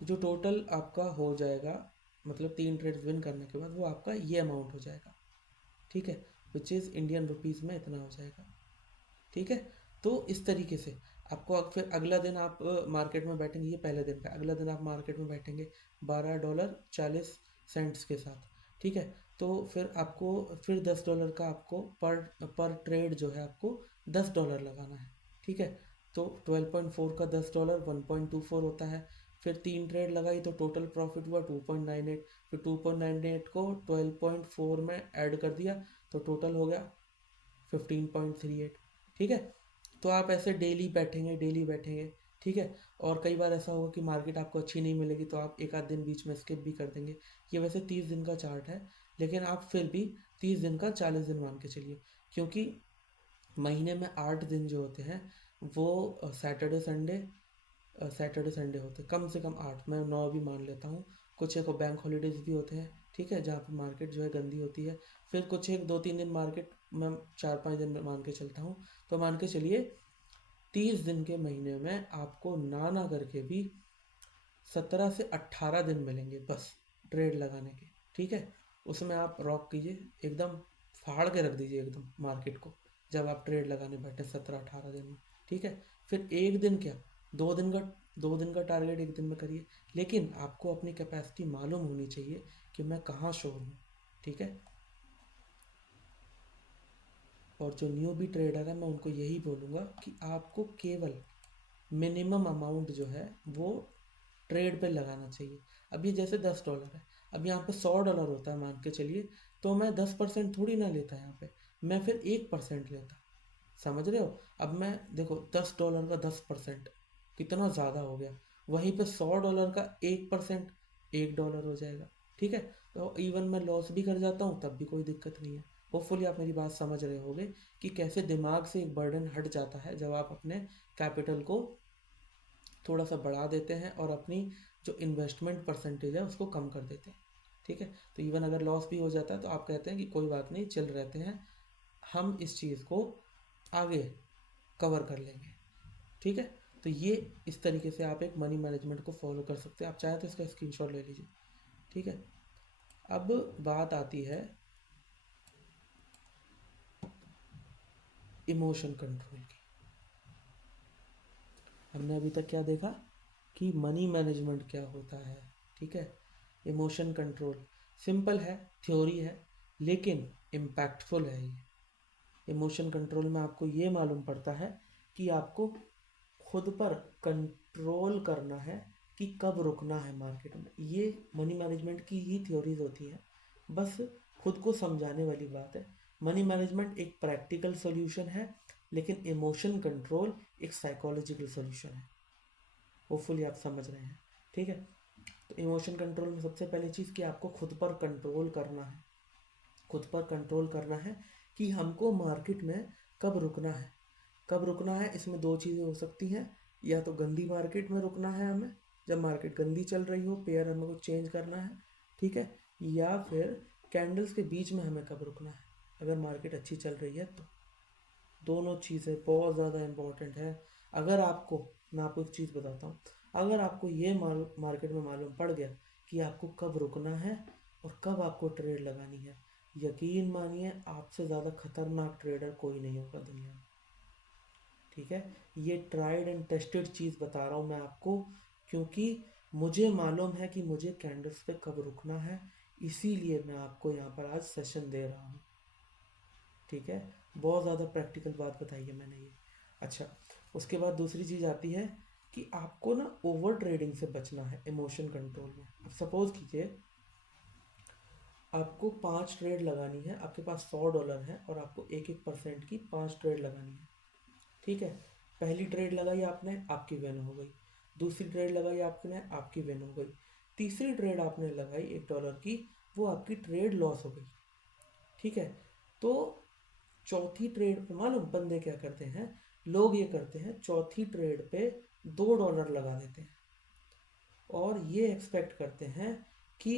तो जो टोटल आपका हो जाएगा, मतलब 3 ट्रेड्स विन करने के बाद वो आपका ये अमाउंट हो जाएगा। ठीक है, विच इज़ इंडियन रुपीज़ में इतना हो जाएगा। ठीक है, तो इस तरीके से आपको फिर अगला दिन आप मार्केट में बैठेंगे, ये पहले दिन का, अगला दिन आप मार्केट में बैठेंगे $12.40 के साथ। ठीक है, तो फिर आपको फिर $10 का आपको पर पर ट्रेड जो है आपको $10 लगाना है। ठीक है, तो 12.4 का $10 1.24 होता है। फिर 3 ट्रेड लगाई तो टोटल प्रॉफिट हुआ 2.98। फिर 2.98 को 12.4 में ऐड कर दिया तो टोटल हो गया 15.38। ठीक है, तो आप ऐसे डेली बैठेंगे, डेली बैठेंगे। ठीक है, और कई बार ऐसा होगा कि मार्केट आपको अच्छी नहीं मिलेगी तो आप एक आध दिन बीच में स्किप भी कर देंगे। ये वैसे 30 दिन का चार्ट है, लेकिन आप फिर भी 30 दिन का 40 दिन मान के चलिए, क्योंकि महीने में 8 दिन जो होते हैं वो सैटरडे संडे होते हैं, कम से कम 8, मैं 9 भी मान लेता हूँ। कुछ एक बैंक हॉलीडेज भी होते हैं। ठीक है, जहाँ पे मार्केट जो है गंदी होती है। फिर कुछ एक 2-3 दिन मार्केट में 4-5 दिन मान के चलता हूँ, तो मान के चलिए 30 दिन के महीने में आपको ना करके भी 17 से 18 दिन मिलेंगे बस ट्रेड लगाने के। ठीक है, उसमें आप रॉक कीजिए, एकदम फाड़ के रख दीजिए एकदम मार्केट को, जब आप ट्रेड लगाने बैठे 17-18 दिन में। ठीक है, फिर एक दिन क्या, 2 दिन का 2 दिन का टारगेट एक दिन में करिए, लेकिन आपको अपनी कैपेसिटी मालूम होनी चाहिए कि मैं कहाँ श्योर हूँ। ठीक है, और जो न्यू भी ट्रेडर है मैं उनको यही बोलूँगा कि आपको केवल मिनिमम अमाउंट जो है वो ट्रेड पे लगाना चाहिए। अब ये जैसे $10 है, अब यहाँ पे $100 होता है मान के चलिए, तो मैं 10% थोड़ी ना लेता यहाँ पे, मैं फिर 1% लेता। समझ रहे हो, अब मैं देखो $10 का 10% कितना ज़्यादा हो गया, वहीं पे $100 का 1% $1 हो जाएगा। ठीक है, तो इवन मैं लॉस भी कर जाता हूँ तब भी कोई दिक्कत नहीं है। होपफुली आप मेरी बात समझ रहे होगे कि कैसे दिमाग से एक बर्डन हट जाता है जब आप अपने कैपिटल को थोड़ा सा बढ़ा देते हैं और अपनी जो इन्वेस्टमेंट परसेंटेज है उसको कम कर देते हैं। ठीक है, तो इवन अगर लॉस भी हो जाता है तो आप कहते हैं कि कोई बात नहीं, चल रहते हैं, हम इस चीज़ को आगे कवर कर लेंगे। ठीक है, तो ये इस तरीके से आप एक मनी मैनेजमेंट को फॉलो कर सकते हैं। आप चाहें तो इसका स्क्रीनशॉट ले लीजिए। ठीक है, अब बात आती है इमोशन कंट्रोल की। हमने अभी तक क्या देखा कि मनी मैनेजमेंट क्या होता है। ठीक है, इमोशन कंट्रोल सिंपल है, थ्योरी है, लेकिन इम्पैक्टफुल है ये। इमोशन कंट्रोल में आपको ये मालूम पड़ता है कि आपको खुद पर कंट्रोल करना है कि कब रुकना है मार्केट में। ये मनी मैनेजमेंट की ही थ्योरीज होती हैं, बस खुद को समझाने वाली बात है। मनी मैनेजमेंट एक प्रैक्टिकल सॉल्यूशन है, लेकिन इमोशन कंट्रोल एक साइकोलॉजिकल सॉल्यूशन है। होपफुली आप समझ रहे हैं, ठीक है। तो इमोशन कंट्रोल में सबसे पहली चीज़ कि आपको खुद पर कंट्रोल करना है। खुद पर कंट्रोल करना है कि हमको मार्केट में कब रुकना है। कब रुकना है, इसमें दो चीज़ें हो सकती हैं। या तो गंदी मार्केट में रुकना है हमें, जब मार्केट गंदी चल रही हो, पेयर हमें को चेंज करना है, ठीक है। या फिर कैंडल्स के बीच में हमें कब रुकना है, अगर मार्केट अच्छी चल रही है तो। दोनों चीज़ें बहुत ज़्यादा इम्पोर्टेंट है। अगर आपको, मैं आपको एक चीज़ बताता हूँ, अगर आपको ये मार्केट में मालूम पड़ गया कि आपको कब रुकना है और कब आपको ट्रेड लगानी है, यकीन मानिए आपसे ज़्यादा खतरनाक ट्रेडर कोई नहीं होगा दुनिया में, ठीक है। ये ट्राइड एंड टेस्टेड चीज़ बता रहा हूँ मैं आपको, क्योंकि मुझे मालूम है कि मुझे कैंडल्स पे कब रुकना है, इसीलिए मैं आपको यहाँ पर आज सेशन दे रहा हूँ, ठीक है। बहुत ज़्यादा प्रैक्टिकल बात बताई है मैंने ये। अच्छा, उसके बाद दूसरी चीज़ आती है कि आपको ना ओवर ट्रेडिंग से बचना है इमोशन कंट्रोल में। अब सपोज कीजिए आपको 5 ट्रेड लगानी है, आपके पास $100 है और आपको 1-1% की 5 ट्रेड लगानी है, ठीक है। पहली ट्रेड लगाई आपने, आपकी विन हो गई। दूसरी ट्रेड लगाई आपने, आपकी विन हो गई। तीसरी ट्रेड आपने लगाई $1 की, वो आपकी ट्रेड लॉस हो गई, ठीक है। तो चौथी ट्रेड पे मालूम बंदे क्या करते हैं, लोग ये करते हैं चौथी ट्रेड पे $2 लगा देते हैं और ये एक्सपेक्ट करते हैं कि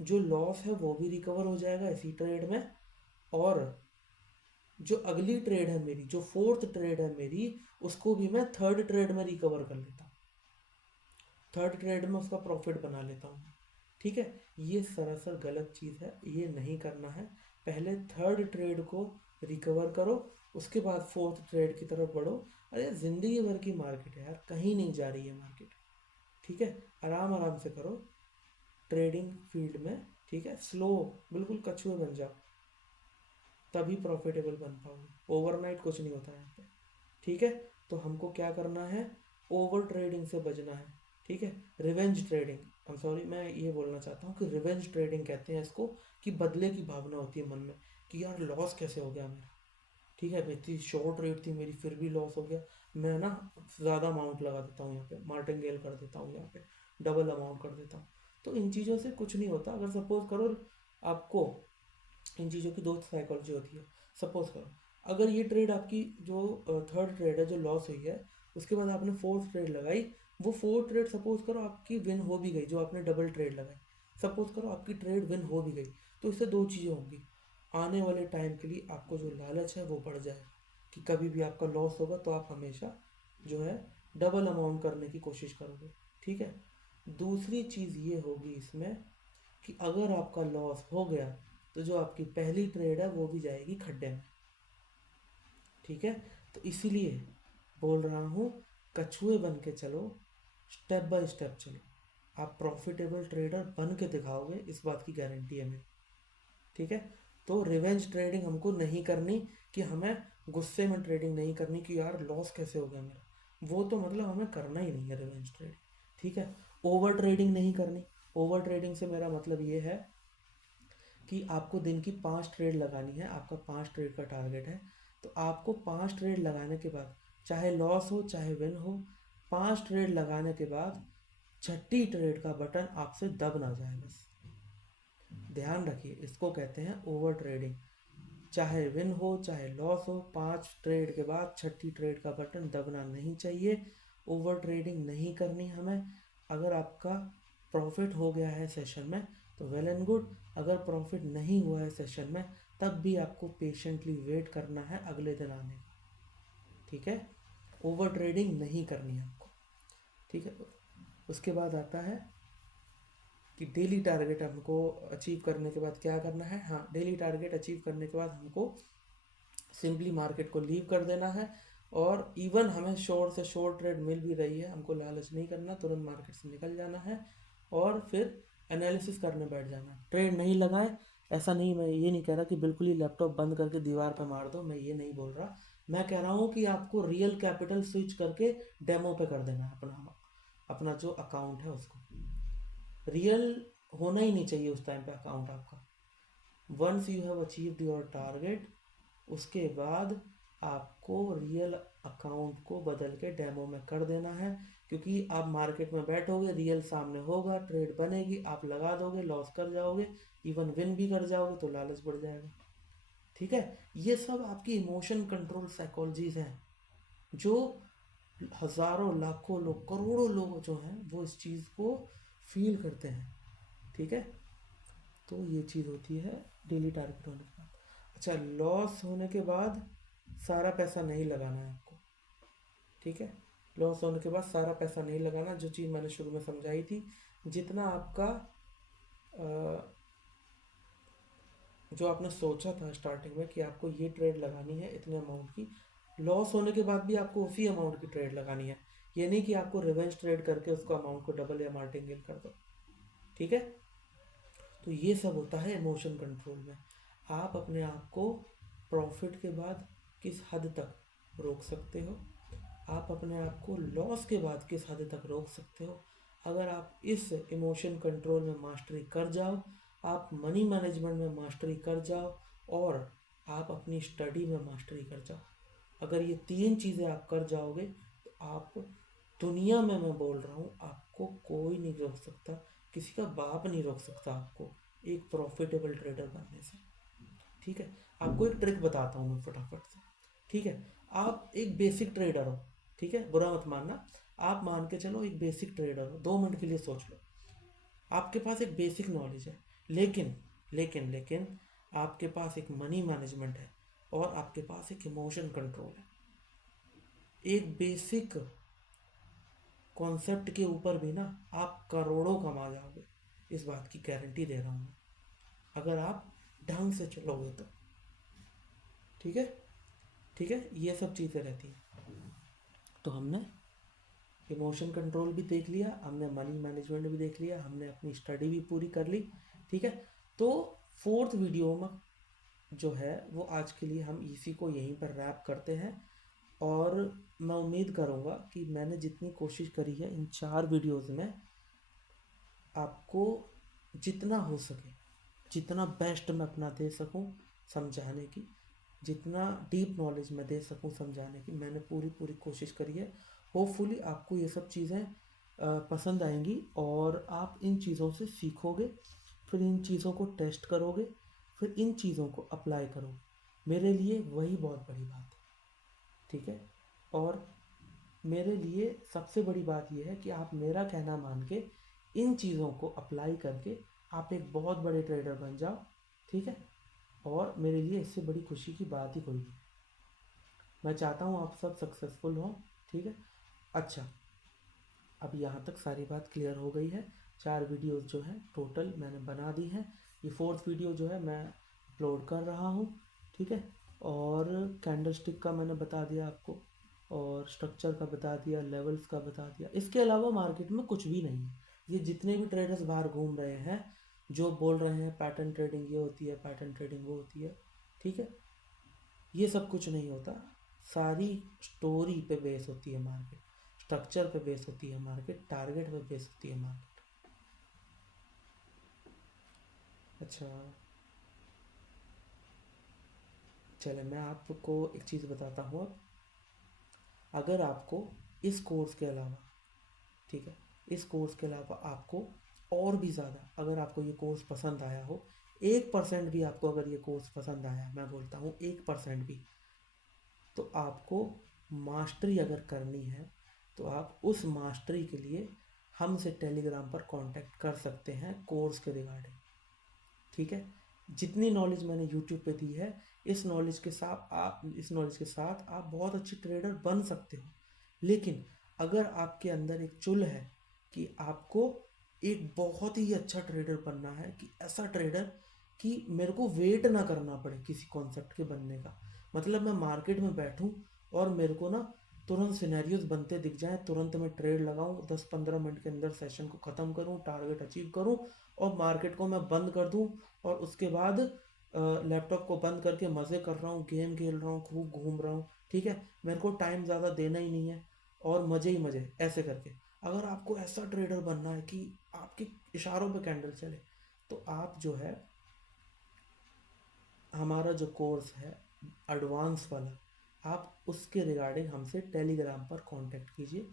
जो लॉस है वो भी रिकवर हो जाएगा इसी ट्रेड में, और जो अगली ट्रेड है मेरी, जो फोर्थ ट्रेड है मेरी, उसको भी मैं थर्ड ट्रेड में रिकवर कर लेता हूँ, थर्ड ट्रेड में उसका प्रॉफिट बना लेता हूँ, ठीक है। ये सरासर गलत चीज़ है, ये नहीं करना है। पहले थर्ड ट्रेड को रिकवर करो, उसके बाद फोर्थ ट्रेड की तरफ बढ़ो। अरे ज़िंदगी भर की मार्केट है यार, कहीं नहीं जा रही है मार्केट, ठीक है। आराम आराम से करो ट्रेडिंग फील्ड में, ठीक है। स्लो, बिल्कुल कछुए बन जाओ, तभी प्रॉफिटेबल बन पाओगे। ओवरनाइट कुछ नहीं होता है यहाँ पे, ठीक है। तो हमको क्या करना है, ओवर ट्रेडिंग से बचना है, ठीक है। Revenge trading, I am sorry, मैं ये बोलना चाहता हूँ कि रिवेंज ट्रेडिंग कहते हैं इसको, कि बदले की भावना होती है मन में कि यार लॉस कैसे हो गया मेरा, ठीक है। इतनी शॉर्ट रेट थी मेरी, फिर भी लॉस हो गया। मैं ना ज़्यादा अमाउंट लगा देता हूँ यहाँ पे, मार्टिंगेल कर देता हूँ यहाँ पे, डबल अमाउंट कर देता हूँ। तो इन चीज़ों से कुछ नहीं होता। अगर सपोज करो आपको, इन चीज़ों की दो साइकोलॉजी होती है। सपोज करो अगर ये ट्रेड आपकी जो थर्ड ट्रेड है जो लॉस हुई है, उसके बाद आपने फोर्थ ट्रेड लगाई, वो फोर्थ ट्रेड सपोज करो आपकी विन हो भी गई, जो आपने डबल ट्रेड लगाई, सपोज करो आपकी ट्रेड विन हो भी गई, तो इससे दो चीज़ें होंगी। आने वाले टाइम के लिए आपको जो लालच है वो बढ़ जाएगा कि कभी भी आपका लॉस होगा तो आप हमेशा जो है डबल अमाउंट करने की कोशिश करोगे, ठीक है। दूसरी चीज़ ये होगी इसमें कि अगर आपका लॉस हो गया तो जो आपकी पहली ट्रेड है वो भी जाएगी खड्डे में, ठीक है। तो इसीलिए बोल रहा हूँ, कछुए बन के चलो, स्टेप बाय स्टेप चलो, आप प्रॉफिटेबल ट्रेडर बन के दिखाओगे, इस बात की गारंटी है मेरी, ठीक है। तो रिवेंज ट्रेडिंग हमको नहीं करनी, कि हमें गुस्से में ट्रेडिंग नहीं करनी कि यार लॉस कैसे हो गया मेरा, वो तो मतलब हमें करना ही नहीं है रिवेंज ट्रेडिंग, ठीक है। ओवर ट्रेडिंग नहीं करनी। ओवर ट्रेडिंग से मेरा मतलब ये है कि आपको दिन की 5 ट्रेड लगानी है, आपका 5 ट्रेड का टारगेट है, तो आपको 5 ट्रेड लगाने के बाद, चाहे लॉस हो चाहे विन हो, 5 ट्रेड लगाने के बाद छठी ट्रेड का बटन आपसे दब ना जाए, बस ध्यान रखिए, इसको कहते हैं ओवर ट्रेडिंग। चाहे विन हो चाहे लॉस हो, 5 ट्रेड के बाद छठी ट्रेड का बटन दबना नहीं चाहिए। ओवर ट्रेडिंग नहीं करनी हमें। अगर आपका प्रॉफिट हो गया है सेशन में तो वेल एंड गुड, अगर प्रॉफिट नहीं हुआ है सेशन में तब भी आपको पेशेंटली वेट करना है अगले दिन आने का, ठीक है। ओवर ट्रेडिंग नहीं करनी है आपको, ठीक है। उसके बाद आता है कि डेली टारगेट हमको अचीव करने के बाद क्या करना है। हाँ, डेली टारगेट अचीव करने के बाद हमको सिंपली मार्केट को लीव कर देना है, और इवन हमें शॉर्ट से शॉर्ट ट्रेड मिल भी रही है, हमको लालच नहीं करना, तुरंत मार्केट से निकल जाना है और फिर एनालिसिस करने बैठ जाना। ट्रेड नहीं लगाएं, ऐसा नहीं, मैं ये नहीं कह रहा कि बिल्कुल ही लैपटॉप बंद करके दीवार पे मार दो, मैं ये नहीं बोल रहा। मैं कह रहा हूँ कि आपको रियल कैपिटल स्विच करके डेमो पे कर देना है अपना अपना जो अकाउंट है उसको। रियल होना ही नहीं चाहिए उस टाइम पे अकाउंट आपका। Once you have achieved your target, उसके बाद आपको रियल अकाउंट को बदल के डेमो में कर देना है। क्योंकि आप मार्केट में बैठोगे, रियल सामने होगा, ट्रेड बनेगी, आप लगा दोगे, लॉस कर जाओगे, इवन विन भी कर जाओगे तो लालच बढ़ जाएगा। ठीक है, ये सब आपकी इमोशन कंट्रोल साइकोलॉजीज हैं, जो हजारों लाखों लोग, करोड़ों लोग जो हैं वो इस चीज़ को फील करते हैं। ठीक है, तो ये चीज़ होती है डेली टारगेट होने के बाद। अच्छा, लॉस होने के बाद सारा पैसा नहीं लगाना है आपको। ठीक है, लॉस होने के बाद सारा पैसा नहीं लगाना। जो चीज़ मैंने शुरू में समझाई थी, जितना आपका जो आपने सोचा था स्टार्टिंग में कि आपको ये ट्रेड लगानी है इतने अमाउंट की, लॉस होने के बाद भी आपको उसी अमाउंट की ट्रेड लगानी है। ये नहीं कि आपको रिवेंज ट्रेड करके उसको अमाउंट को डबल या मार्टिंगेल कर दो। ठीक है, तो ये सब होता है इमोशन कंट्रोल में। आप अपने आप को प्रॉफिट के बाद किस हद तक रोक सकते हो, आप अपने आप को लॉस के बाद किस हद तक रोक सकते हो। अगर आप इस इमोशन कंट्रोल में मास्टरी कर जाओ, आप मनी मैनेजमेंट में मास्टरी कर जाओ, और आप अपनी स्टडी में मास्टरी कर जाओ, अगर ये तीन चीज़ें आप कर जाओगे, तो आप दुनिया में, मैं बोल रहा हूँ, आपको कोई नहीं रोक सकता, किसी का बाप नहीं रोक सकता आपको एक प्रॉफिटेबल ट्रेडर बनने से। ठीक है, आपको एक ट्रिक बताता हूँ मैं फटाफट से। ठीक है, आप एक बेसिक ट्रेडर हो। ठीक है, बुरा मत मानना, आप मान के चलो एक बेसिक ट्रेडर हो। 2 मिनट के लिए सोच लो, आपके पास एक बेसिक नॉलेज है, लेकिन लेकिन लेकिन आपके पास एक मनी मैनेजमेंट है, और आपके पास एक इमोशन कंट्रोल है। एक बेसिक कॉन्सेप्ट के ऊपर भी ना आप करोड़ों कमा जाओगे, इस बात की गारंटी दे रहा हूँ मैं, अगर आप ढंग से चलोगे तो। ठीक है, ठीक है, ये सब चीज़ें रहती हैं। तो हमने इमोशन कंट्रोल भी देख लिया, हमने मनी मैनेजमेंट भी देख लिया, हमने अपनी स्टडी भी पूरी कर ली। ठीक है, तो फोर्थ वीडियो में जो है वो आज के लिए हम इसी को यहीं पर रैप करते हैं। और मैं उम्मीद करूँगा कि मैंने जितनी कोशिश करी है इन 4 वीडियोज़ में, आपको जितना हो सके, जितना बेस्ट मैं अपना दे सकूं समझाने की, जितना डीप नॉलेज मैं दे सकूं समझाने की, मैंने पूरी पूरी कोशिश करी है। होपफुली आपको ये सब चीज़ें पसंद आएंगी, और आप इन चीज़ों से सीखोगे, फिर इन चीज़ों को टेस्ट करोगे, फिर इन चीज़ों को अप्लाई करोगे। मेरे लिए वही बहुत बड़ी बात है। ठीक है, और मेरे लिए सबसे बड़ी बात यह है कि आप मेरा कहना मान के इन चीज़ों को अप्लाई करके आप एक बहुत बड़े ट्रेडर बन जाओ। ठीक है, और मेरे लिए इससे बड़ी खुशी की बात ही कोई नहीं। मैं चाहता हूँ आप सब सक्सेसफुल हों। ठीक है, अच्छा, अब यहाँ तक सारी बात क्लियर हो गई है। 4 वीडियोस जो हैं टोटल मैंने बना दी हैं, ये फोर्थ वीडियो जो है मैं अपलोड कर रहा हूँ। ठीक है, और कैंडल स्टिक का मैंने बता दिया आपको, और स्ट्रक्चर का बता दिया, लेवल्स का बता दिया। इसके अलावा मार्केट में कुछ भी नहीं है। ये जितने भी ट्रेडर्स बाहर घूम रहे हैं, जो बोल रहे हैं पैटर्न ट्रेडिंग ये होती है, पैटर्न ट्रेडिंग वो होती है, ठीक है, ये सब कुछ नहीं होता। सारी स्टोरी पे बेस होती है मार्केट, स्ट्रक्चर पे बेस होती है मार्केट, टारगेट पे बेस होती है मार्केट। अच्छा, चले मैं आपको एक चीज़ बताता हूँ अब। अगर आपको इस कोर्स के अलावा, ठीक है, इस कोर्स के अलावा आपको और भी ज़्यादा, अगर आपको ये कोर्स पसंद आया हो, 1% भी आपको अगर ये कोर्स पसंद आया है, मैं बोलता हूँ 1% भी, तो आपको मास्टरी अगर करनी है, तो आप उस मास्टरी के लिए हमसे टेलीग्राम पर कांटेक्ट कर सकते हैं कोर्स के रिगार्डिंग। ठीक है, जितनी नॉलेज मैंने यूट्यूब पे दी है, इस नॉलेज के साथ आप बहुत अच्छे ट्रेडर बन सकते हो। लेकिन अगर आपके अंदर एक चुल है कि आपको एक बहुत ही अच्छा ट्रेडर बनना है, कि ऐसा ट्रेडर कि मेरे को वेट ना करना पड़े किसी कॉन्सेप्ट के बनने का, मतलब मैं मार्केट में बैठूं और मेरे को ना तुरंत सिनेरियोज बनते दिख जाएं, तुरंत मैं ट्रेड लगाऊं, 10-15 मिनट के अंदर सेशन को ख़त्म करूं, टारगेट अचीव करूं और मार्केट को मैं बंद कर दूं। और उसके बाद लैपटॉप को बंद करके मज़े कर रहा हूँ, गेम खेल रहा हूँ, खूब घूम रहा हूँ। ठीक है, मेरे को टाइम ज़्यादा देना ही नहीं है और मज़े ही मज़े ऐसे करके। अगर आपको ऐसा ट्रेडर बनना है कि आपके इशारों पे कैंडल चले, तो आप जो है हमारा जो कोर्स है एडवांस वाला, आप उसके रिगार्डिंग हमसे टेलीग्राम पर कांटेक्ट कीजिए,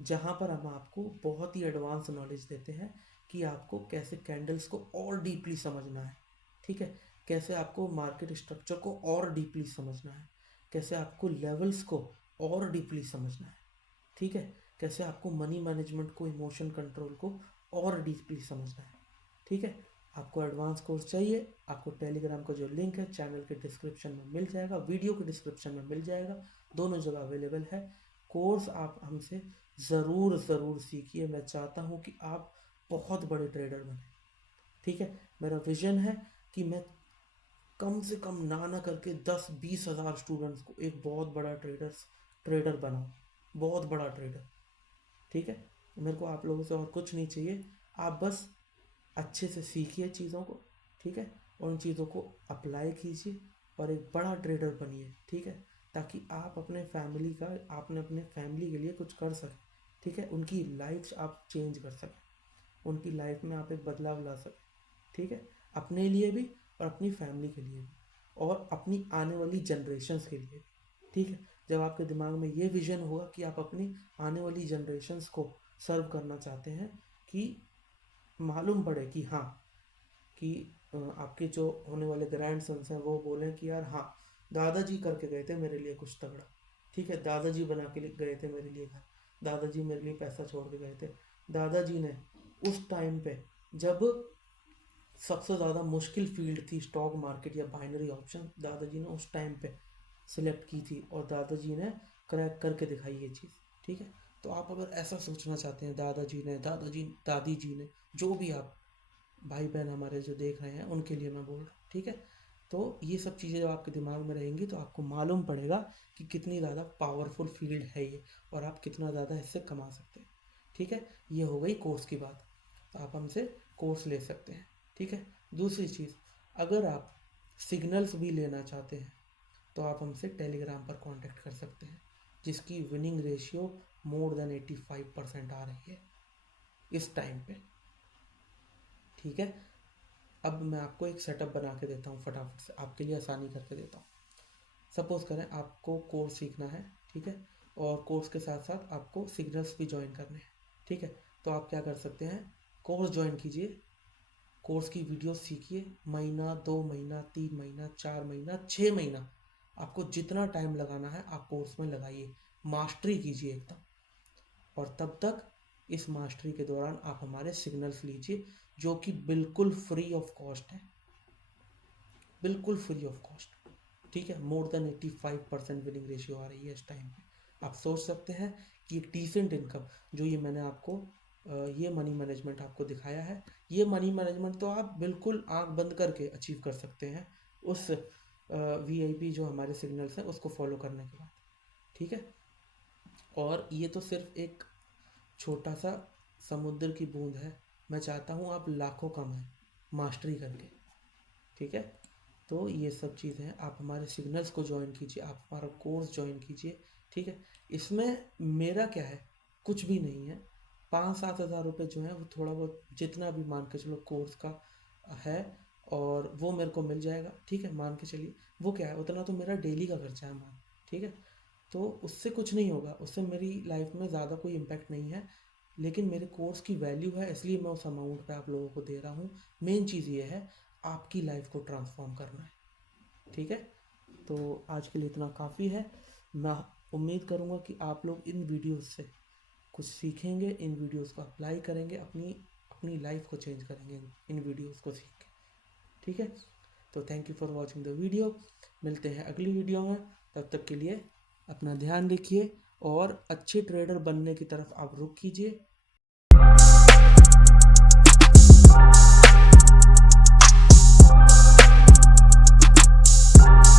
जहां पर हम आपको बहुत ही एडवांस नॉलेज देते हैं कि आपको कैसे कैंडल्स को और डीपली समझना है। ठीक है, कैसे आपको मार्केट स्ट्रक्चर को और डीपली समझना है, कैसे आपको लेवल्स को और डीपली समझना है। ठीक है, कैसे आपको मनी मैनेजमेंट को, इमोशन कंट्रोल को और डीपली समझना है। ठीक है, आपको एडवांस कोर्स चाहिए, आपको टेलीग्राम का जो लिंक है चैनल के डिस्क्रिप्शन में मिल जाएगा, वीडियो के डिस्क्रिप्शन में मिल जाएगा, दोनों जगह अवेलेबल है। कोर्स आप हमसे ज़रूर ज़रूर सीखिए। मैं चाहता हूँ कि आप बहुत बड़े ट्रेडर बने। ठीक है, मेरा विजन है कि मैं कम से कम ना करके 10-20 हज़ार स्टूडेंट्स को एक बहुत बड़ा ट्रेडर बनाऊँ, बहुत बड़ा ट्रेडर। ठीक है, मेरे को आप लोगों से और कुछ नहीं चाहिए, आप बस अच्छे से सीखिए चीज़ों को। ठीक है, और उन चीज़ों को अप्लाई कीजिए और एक बड़ा ट्रेडर बनिए। ठीक है, ताकि आप अपने फैमिली का, आपने अपने फैमिली के लिए कुछ कर सकें। ठीक है, उनकी लाइफ आप चेंज कर सकें, उनकी लाइफ में आप एक बदलाव ला सकें। ठीक है, अपने लिए भी और अपनी फैमिली के लिए भी और अपनी आने वाली जनरेशन्स के लिए भी। ठीक है, जब आपके दिमाग में ये विजन होगा कि आप अपनी आने वाली जनरेशन्स को सर्व करना चाहते हैं, कि मालूम पड़े कि हाँ, कि आपके जो होने वाले ग्रैंड सन्स हैं वो बोलें कि यार हाँ, दादाजी करके गए थे मेरे लिए कुछ तगड़ा। ठीक है, दादाजी बना के गए थे मेरे लिए घर, दादाजी मेरे लिए पैसा छोड़ के गए थे, दादाजी ने उस टाइम पे जब सबसे ज़्यादा मुश्किल फील्ड थी स्टॉक मार्केट या बाइनरी ऑप्शन, दादाजी ने उस टाइम पे सिलेक्ट की थी और दादाजी ने क्रैक करके दिखाई ये चीज़। ठीक है, तो आप अगर ऐसा सोचना चाहते हैं, दादाजी ने, दादी जी ने, जो भी आप भाई बहन हमारे जो देख रहे हैं उनके लिए मैं बोल रहा हूँ। ठीक है, तो ये सब चीज़ें जब आपके दिमाग में रहेंगी तो आपको मालूम पड़ेगा कि कितनी ज़्यादा पावरफुल फील्ड है ये और आप कितना ज़्यादा इससे कमा सकते हैं। ठीक है, ये हो गई कोर्स की बात, तो आप हमसे कोर्स ले सकते हैं। ठीक है, दूसरी चीज़, अगर आप सिग्नल्स भी लेना चाहते हैं तो आप हमसे टेलीग्राम पर कांटेक्ट कर सकते हैं, जिसकी विनिंग रेशियो मोर देन 85% आ रही है इस टाइम पे। ठीक है, अब मैं आपको एक सेटअप बना के देता हूँ, फटाफट से आपके लिए आसानी करके देता हूँ। सपोज़ करें आपको कोर्स सीखना है। ठीक है, और कोर्स के साथ साथ आपको सिग्नल्स भी ज्वाइन करने हैं। ठीक है, तो आप क्या कर सकते हैं, कोर्स ज्वाइन कीजिए, कोर्स की वीडियो सीखिए, महीना, 2 महीना, 3 महीना, 4 महीना, 6 महीना, आपको जितना टाइम लगाना है आप कोर्स में लगाइए, मास्टरी कीजिए एकदम। और तब तक इस मास्टरी के दौरान आप हमारे सिग्नल्स लीजिए, जो कि बिल्कुल फ्री ऑफ कॉस्ट है, बिल्कुल फ्री ऑफ कॉस्ट। ठीक है, मोर देन 85% विनिंग रेशियो आ रही है इस टाइम पे। आप सोच सकते हैं कि एक डिसेंट इनकम, जो ये मैंने आपको ये मनी मैनेजमेंट आपको दिखाया है, ये मनी मैनेजमेंट तो आप बिल्कुल आंख बंद करके अचीव कर सकते हैं उस वीआईपी जो हमारे सिग्नल्स हैं उसको फॉलो करने के बाद। ठीक है, और ये तो सिर्फ एक छोटा सा समुद्र की बूंद है, मैं चाहता हूँ आप लाखों कमाएं मास्टरी करके। ठीक है, तो ये सब चीज़ें हैं, आप हमारे सिग्नल्स को ज्वाइन कीजिए, आप हमारा कोर्स ज्वाइन कीजिए। ठीक है, इसमें मेरा क्या है, कुछ भी नहीं है, 5-7 हज़ार रुपये जो है वो थोड़ा बहुत जितना भी मान के चलो कोर्स का है, और वो मेरे को मिल जाएगा। ठीक है, मान के चलिए वो क्या है, उतना तो मेरा डेली का खर्चा है मान। ठीक है, तो उससे कुछ नहीं होगा, उससे मेरी लाइफ में ज़्यादा कोई इम्पैक्ट नहीं है, लेकिन मेरे कोर्स की वैल्यू है, इसलिए मैं उस अमाउंट पे आप लोगों को दे रहा हूँ। मेन चीज़ ये है, आपकी लाइफ को ट्रांसफॉर्म करना है। ठीक है, तो आज के लिए इतना काफ़ी है। मैं उम्मीद करूँगा कि आप लोग इन वीडियोस से कुछ सीखेंगे, इन वीडियोस को अप्लाई करेंगे, अपनी अपनी लाइफ को चेंज करेंगे इन वीडियोस को सीख के। ठीक है, तो thank you for watching the video, मिलते हैं अगली वीडियो में, तब तक के लिए अपना ध्यान रखिए और अच्छे ट्रेडर बनने की तरफ आप रुख कीजिए।